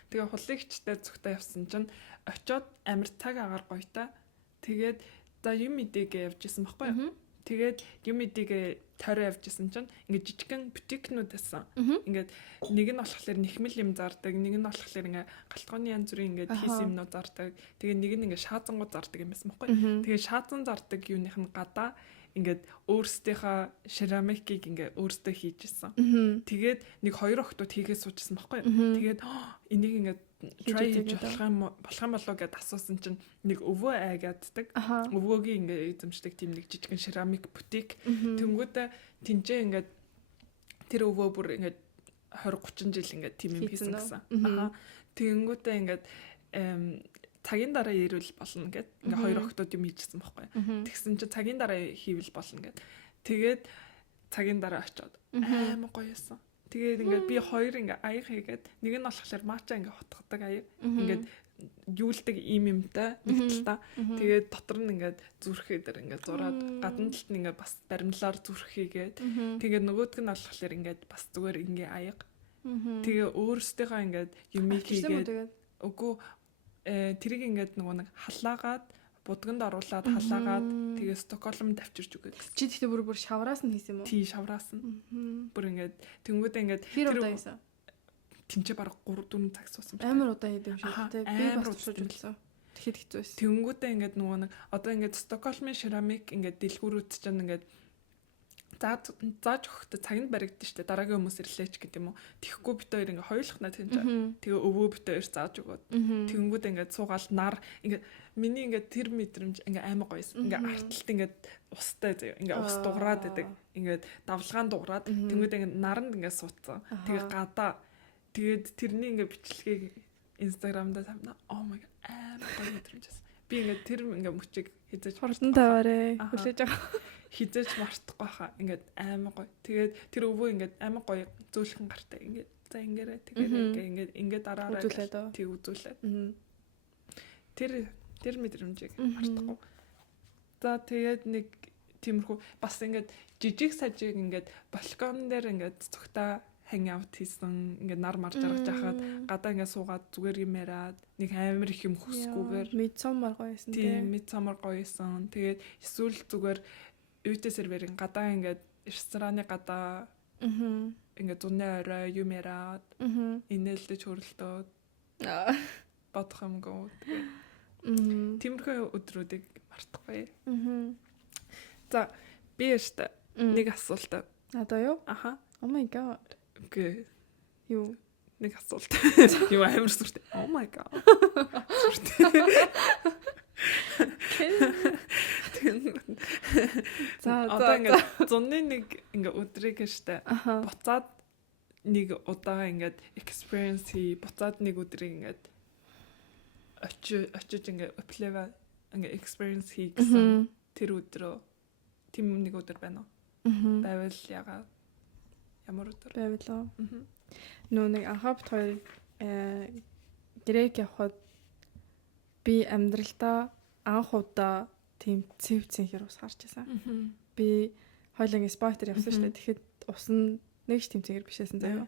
Тэгээд хулагчтай зүгтээ явсан чинь очиод амар цаг агаар гоётай. Тэгээд за юм идэгээ явж исэн байхгүй. Тэгээд юм идэгээ тойроо явжсэн чинь ингээд жижигхэн бутикнууд байсан. Ингээд нэг нь болохоор нэхмэл юм зардаг, нэг нь болохоор ингээд галтгооны янз бүрийн ингээд хийсэн юмнууд зардаг. Тэгээ нэг нь ингээд шаазангууд зардаг юм байсан байхгүй. Тэгээ шаазан зардаг юуных нь гадаа ингээд өөрсдийнхөө шерамикийг ингээд өөрсдөө хийжсэн. Тэгээд нэг хоёр охтууд хийгээд суужсэн байхгүй. Тэгээд энийг ингээд try хийж болох юм болоо гэд асуусан чинь нэг өвөө айгааддаг. Өвөөгийн ингээд эзэмшдэг тийм нэг жижигэн шерамик бутик. Тэнгүүдээ тэнцээ ингээд тэр өвөө бүр ингээд 20 30 жил ингээд тийм юм хийсэн гэсэн. Тэнгүүдээ ингээд цагийн дараа ирвэл болно гэд ингээ хоёр охтууд юм хийжсэн байхгүй. Тэгсэн чинь цагийн дараа хийвэл болно гэд. Тэгээд цагийн дараа очиод амар гоёсэн. Тэгээд ингээд би хоёр ингээ аяг хийгээд нэг нь болохоор маача ингээ хотгодог аяг. Ингээд юулдаг юмтай нэг талаа. Тэгээд дотор нь ингээд зүрхээ дээр ингээ зураад гадна талд нь ингээ бас баримлаар зүрх хийгээд. Тэгээд нөгөөдг нь болохоор ингээд бас зүгээр ингээ аяг. Тэгээ өөрсдийнхөө ингээд юм хийгээд үгүй тэрийг ингээд нөгөө нэг халаагаад будганд оруулаад халаагаад тэгээ Стокгольм тавьчирч өгöd. Чи тэгтээ бүр шавраас нь хийсэн юм уу? Тий, шавраас нь. Бүр ингээд тэнгүүдээ ингээд тэр удаа хийсэн. Тинчээ баг 3 4 цаг суусан. Амар удаа хийдэм шүү дээ. Би бас сууж үзсэн. Тэгэхэд хэцүү байсан. Тэнгүүдээ ингээд нөгөө нэг одоо ингээд Стокгольмын шерамик ингээд дэлгүүрүүд чинь ингээд зааж өгөхдөө цагнд баригдсан шүү дээ. Дараагийн хүмүүс ирлээч гэдэг юм уу. Тэхгүй бит хоёр ингээ хоёулах надад тийм жаа. Тэгээ өвөө бит хоёр зааж өгөөд. Тэгэнгүүт ингээ суугаал нар ингээ миний ингээ тэр мэдрэмж ингээ аймаг гоёсэн. Ингээ арталт ингээ устай заяа. Ингээ ус дуграад байдаг. Ингээ давлгаан дуграад тэгэнгүүт ингээ наранд ингээ суудсан. Тэгээ гадаа тэгээд тэрний ингээ бичлэгийг Instagram-да тавьна. Oh my god аймаг гоё мэдрэмжсэн. Би ингээ тэр ингээ мөчийг хизээж хурдан таваарэ. Хүлээж авах. Хизээж мартахгүй хаа. Ингээд аймаг гоё. Тэгээд тэр өвөө ингээд аймаг гоё зөөлхөн гартай. Ингээд за ингээрээ тэгээд ингээд дараараа тий үзүүлээд. Тэр мэдрэмжийг мартахгүй. За тэгээд нэг тиймэрхүү бас ингээд жижиг сажиг ингээд балкон дээр ингээд цогтой hang out хийсэн. Ингээд нар марж аргаж яхаад гадаа ингээд суугаад зүгээр юмараад нэг амар их юм хүсгүйгээр Midsommar гоёсэн тий. Midsommar гоёсэн. Тэгээд эсвэл зүгээр өвдө серверийн гадаа ингээд рестораны гадаа ингээд зуны орой юмараад инээлдэж хөрөлтөөд бодох юмгүй. Тиймэрхүү өдрүүдийг мартахгүй. За би яштай нэг асуулт. Надаа юу? Аха. Oh my god. Окей. Юу? Нэг асуулт. Юу амар сүртэй. Oh my god. За одоо ингээд зуны нэг ингээ өдрийг штэ буцаад нэг удаа ингээд experience хий буцаад нэг өдрийг ингээд очиж ингээ apply ингээ experience хий гэсэн тэр өдрөө тийм нэг өдөр байна уу? Байвал ягаа ямар өдөр байвал нөө нэг анхаа бит хоёр грек явхад би амьдралдаа анх удаа тийм цэвцэнхэр ус харж байсан. Би хоёлын спортер явсан шүү дээ. Тэгэхэд ус нь нэг ч тэмцэнхэр бишээсэн заяа.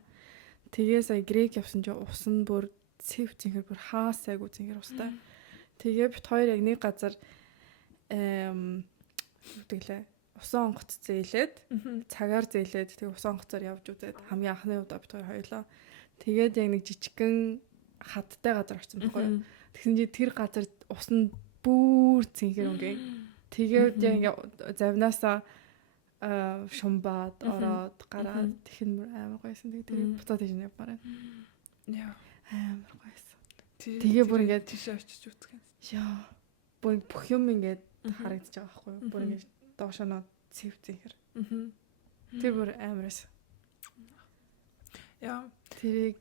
Тэгээ сая грек явсан чинь ус нь бүр цэвцэнхэр бүр хаасайг үзэнхэр устай. Тэгээ бит хоёр яг нэг газар үтэглээ. Усан онгоц зээлээд цагаар зээлээд тэгээ усан онгоцоор явж үзээд хамгийн анхны удаа бит хоёр хоёлоо. Тэгээд яг нэг жижигхэн хаттай газар очсон байхгүй юу. Тэгсэн чи тэр газар ус нь бүр цэнхэр өнгөө. Тэгээд яг завнаасаа шумбаад ороод гараад тэхэн мөр амар гойсон. Тэгээд буцаад тийш явмаар байна. Яа. Амар гойсон. Тэгээ бүр ингээд тийш очиж үзэх юм. Яа. Бүр бүх юм ингээд харагдаж байгаа байхгүй юу. Бүр ингээд доошоноо цэв цэнхэр. Тэр бүр амарс. Яа. Тэрийг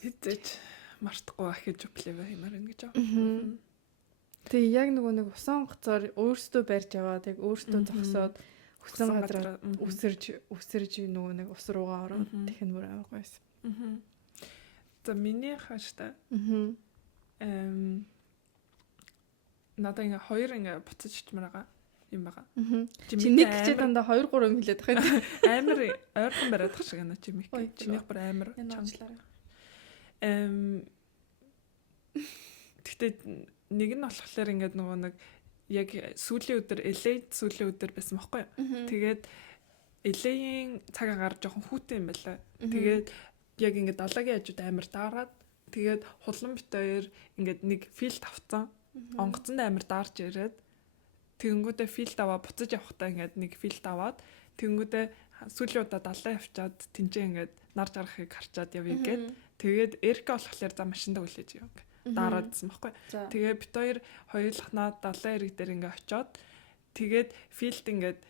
хитэж мартахгүй ахиж плейв хиймээр байна гэж аа. Тэгээ яг нэг усан гоцоор өөрсдөө барьж аваад яг өөрсдөө зогсоод хүссэн газараа үсэрж нөгөө нэг ус руугаа ороод тэхэн бүр амар гойсон. За миний хааштай. Надаа ингээ хоёр ингээ буцаж ичмээр байгаа юм байгаа. Чи нэг ч дандаа 2 3 юм хэлээд байгаа юм. Амар ойрхон бариад тах шиг байна чи мик. Чинийх бүр амар чангалаа. Тэгтээ нэг нь болохоор ингээд нөгөө нэг яг сүүлийн өдөр сүүлийн өдөр байсан байхгүй юу. Тэгээд LA-ийн цаг агаар жоохон хүүтэй юм байлаа. Тэгээд яг ингээд далаагийн хажууд амар даарад тэгээд хулан бит хоёр ингээд нэг филд авцсан. Онгоцонд амар даарч ирээд тэгэнгүүтээ филд аваа буцаж явахдаа ингээд нэг филд аваад тэгэнгүүтээ сүүлийн удаа далаа явчаад тэнцээ ингээд нар жаргахыг харчаад явъя гээд тэгээд эргэ болохоор за машиндаа хүлээж яваа. Дараадсан байхгүй. Тэгээ бит хоёр хоёулахнаа далайн эрэг дээр ингээ очиод тэгээд филд ингээд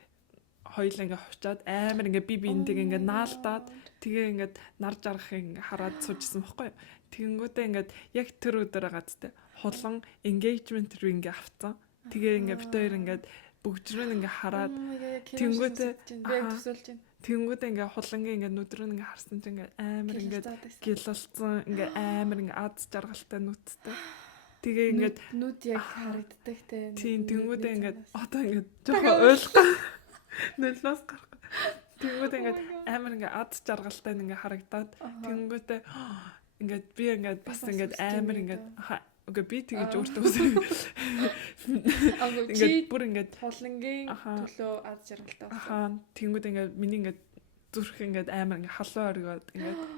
хоёул ингээ очиод амар ингээ би биентэйг ингээ наалдаад тэгээ ингээд нар жаргахыг ингээ хараад суужсан байхгүй. Тэгэнгүүтээ ингээд яг тэр өдөр гаацтай хулан engagement руу ингээ авцсан. Тэгээ ингээ бит хоёр ингээ бүгдрөө ингээ хараад тэгэнгүүтээ яг төсөөлж байна. Тэнгүүд ингээ хулангийн ингээ нүдрөө ингээ харсан чинь ингээ амар ингээ гэлэлцэн ингээ амар ингээ аз жаргалтай нүдтэй. Тэгээ ингээ нүд яг харагддаг те. Тийм тэнгүүдээ ингээ одоо ингээ жоохон ойлгох. Нэлээс гарах. Тэнгүүд ингээ амар ингээ аз жаргалтай ингээ харагдаад тэнгүүдээ ингээ би ингээ бас ингээ амар ингээ окей би тэгэж өөртөө үсэр. Ингээд бүр ингээд хулангийн төлөө аз жаргалтай болсон. Ахаа тэнгүүд ингээд миний ингээд зүрх ингээд амар ингээд халуун оргиод ингээд oh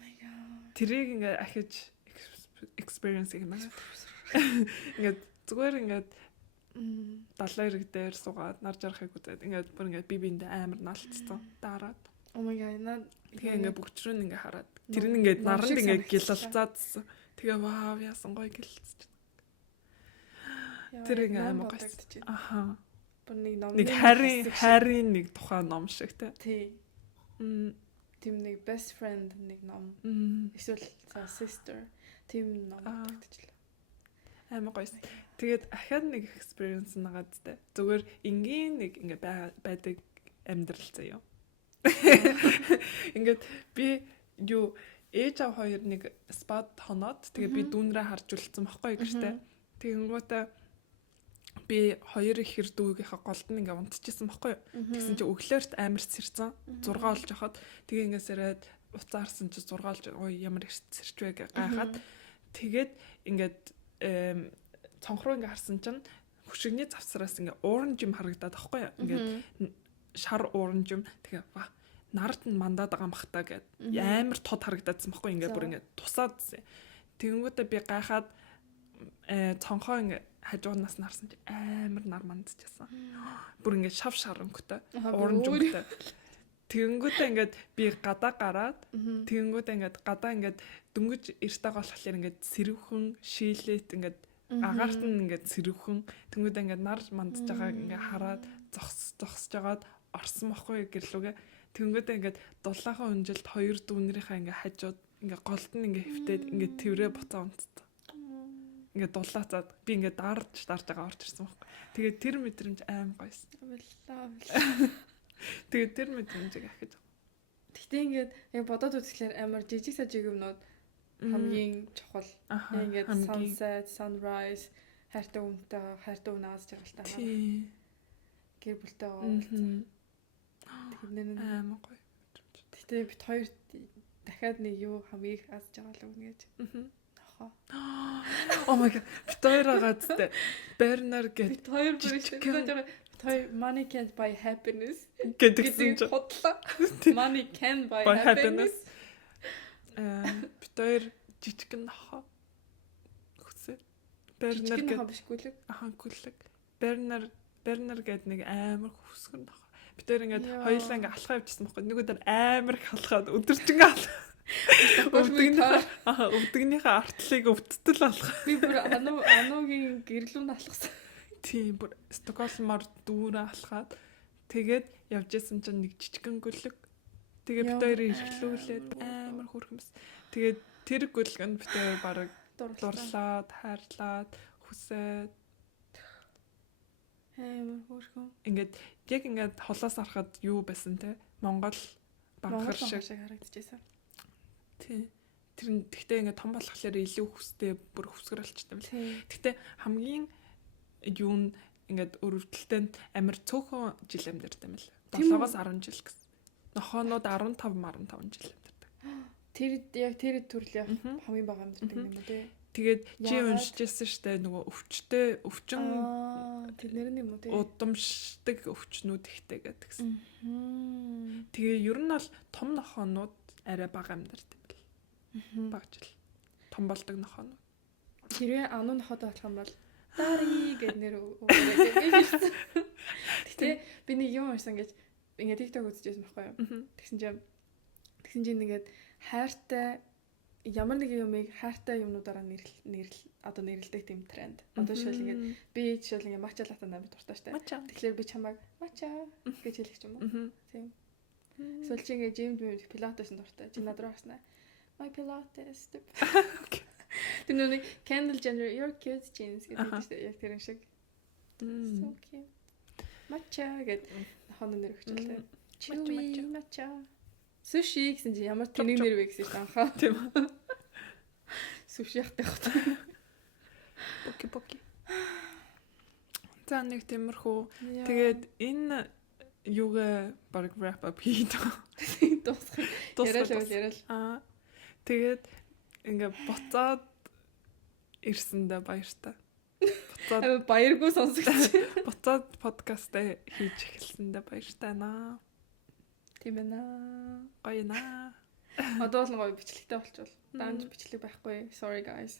my god. Тэрийг ингээд ахиж experience юм аа. Ингээд зүгээр ингээд 70 дээр суугаад нар жарахыг үзээд ингээд бүр ингээд би биэндээ амар наалцсан дараад. Oh my god. Тэгээ ингээд бүгдрүү нь ингээд хараад тэр нь ингээд наранд ингээд гялалцаадсан. Тэгээ вау яасан гоё гэлцэж. Тэр ингээд амар гоё. Аха. Бүр нэг ном. Нэг харийн нэг тухайн ном шиг тий. Тим нэг best friend нэг ном. Эсвэл sister тим ном гэдэгчлээ. Амар гоё. Тэгээд ахаад нэг experience нагаад тэ. Зүгээр энгийн нэг ингээд байдаг амьдрал заяа. Ингээд би юу ээж аваа хоёр нэг спад хоноод тэгээ би дүүнрээ харж үлдсэн байхгүй гэртээ. Тэгэнгүүтээ би хоёр ихэр дүүгийнхаа голд нь ингээ унтчихсан байхгүй. Тэгсэн чи өглөөрт амар сэрсэн 6 болж хахад тэгээ ингээ сэрээд уцаарсан чи 6 болж ой ямар их сэрч вэ гэ гайхаад тэгээд ингээд цонхроо ингээ харсан чинь хөшигний завсраас ингээ ууран жим харагдаад байхгүй. Ингээд шар ууран жим тэгээ нард нь мандаад байгаа юм бах та гэд амар тод харагдаадсан байхгүй ингээ бүр ингээ тусаадсэн. Тэгэнгүүтээ би гайхаад цонхоо ингээ хажуунаас нарсан чи амар нар мандчихсан. Бүр ингээ шав шаранхтай ууран жимтэй. Тэгэнгүүтээ ингээд би гадаа гараад тэгэнгүүтээ ингээд гадаа ингээд дөнгөж эртээ болохоор ингээд сэрвхэн шийлээд ингээд агаарт нь ингээд сэрвхэн тэгэнгүүтээ ингээд нар мандж байгааг ингээ хараад зогсож жагаад орсон байхгүй гэрлүүгээ. Тэнгүүдээ ингээд дулаахан өнжилт хоёр дүүнэрийнхаа ингээ хажууд ингээ голд нь ингээ хөвтөөд ингээ тэрврээ буцаа унтсан. Ингээ дулаацаад би ингээ дарж байгаа орж ирсэн байхгүй. Тэгээд тэр мэдрэмж аим гоёс. Тэгээд тэр мэдрэмжийг ахиж. Тэгтээ ингээд яг бодоод үзэхлээр амар жижиг сажиг юмнууд хамгийн чухал. Ингээд sunset, sunrise, хайртай өмнөөс жаргалтай хараа. Гэр бүлтэй уулзсан. Тэгэхээр аим гоё. Тэгтээ бит хоёр дахиад нэг юу хамгийн их аз жаргал өгнө гэж. Oh my god. Бит хоёр агаадтай. Бернар гэдэг. Бит хоёр бүр хоёр money can't buy happiness гэдэгсэн чинь хотлоо. Money can buy happiness. Бит хоёр жижигэн нохоо. Хүсээ. Бернар гэдэг биш гүлэг. Гүлэг. Бернар гэдэг нэг амар хүсгэн нохоо. Бид тэр ингээд хоёулаа ингээд алхаа явчихсан байхгүй. Нэг өдөр амар их алхаад өдөржингөө алхаа. Өвдгнийхээ артлыг өвдтөл алхаа. Би бүр ануугийн гэрлүүнд алхсан. Тийм бүр Стокгольмоор дүүрээ алхаад тэгээд явж исэн чинь нэг жижигэн гүлэг. Тэгээд бид хоёрыг ихлүүлээд амар хүрхэмс. Тэгээд тэр гүлэг нь бид хоёр бараг дурлаад, хайрлаад, хүсээд амар хөөрхөн. Ингээд яг ингээд холоос харахад юу байсан те? Монгол банхар шиг харагдчихсан. Тий. Тэр тэгтээ ингээд том болохоор илүү хүстэй бүр хүсгэрэлчтэй юм. Тэгтээ хамгийн юу нь ингээд өрөвдөлтөнд амар цөөхөн жил амьдэрдэг юм л. 7-оос 10 жил гэсэн. Нохоонууд 15 жил амьдэрдэг. Тэр яг тэр төрлийн хамгийн бага амьдэрдэг юм уу те? Тэгээд чи уншижсэн штэ нөгөө өвчин тэрнэр нь юм уу те? Удамшдаг өвчнүүд ихтэй гэдгсэн. Тэгээ ер нь бол том нохоонууд арай бага амьдэрдэг юм бэл. Бага жил. Том болдог нохоонууд. Хэрвээ ануу нохоод болох юм бол Дари гэд нэр өгөөд. Гэтэ би нэг юм уншсан гэж ингээд TikTok үзчихсэн байхгүй юу? Тэгсэн чинь ингээд хайртай ямар нэг юмыг хайртай юмнуудаараа нэрлдэг тийм тренд. Одоо шил ингээд би жишээл ингээд матча лата намайг дуртай штэ. Тэгэхээр би чамайг матча гэж хэлэх юм уу? Тийм. Эсвэл чи ингээд gym пилатес дуртай. Чи надад харснаа. My Pilates. Тэр нэг Kendall Jenner your cute jeans гэдэг чинь яг тэр шиг. So cute. Матча гэдэг хоног нэр өгчлээ. Chewy матча. Sushi гэсэн чинь ямар тэнэг нэр вэ гэсэн чинь анхаа. Тийм. Sushi яхтай хот. Поки. За нэг тиймэрхүү. Тэгээд энэ юугаа баг wrap up хийдэг. Дуусгах. Тэгээд ингээ буцаад ирсэндээ баяртай. Буцаад баяргүй сонсогч. Буцаад подкастаа хийж эхэлсэндээ баяртай наа. Тийм ээ. Гоё наа. Одоо л гоё бичлэгтэй болчихвол. Даанч бичлэг байхгүй. Sorry guys.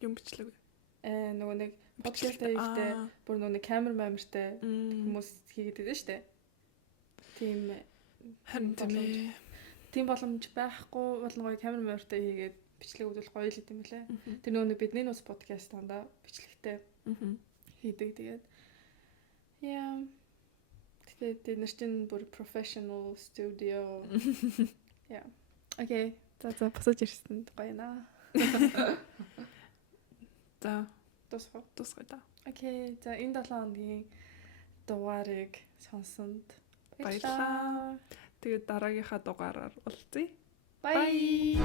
Юм бичлэг вэ? Нөгөө нэг Подкаст хийхдээ бүр нэг камер маамертай хүмүүс хийгээд байдаг шүү дээ. Тийм боломж байхгүй болон гоё камер маамертай хийгээд бичлэг үзүүлэх гоё л гэдэг юм лээ. Тэр нөгөө бидний нус подкаст тандаа бичлэгтэй хийдэг тэгээд. Яа. Тэгээд нэр чинь бүр professional studio. Яа. Окей. За босож ирсэнд гоё наа. За тусгай та. Окей. За энэ 7 хоногийн дугаарыг сонсонд баярлалаа. Тэгээд дараагийнхаа дугаараар уулзъя. Bye.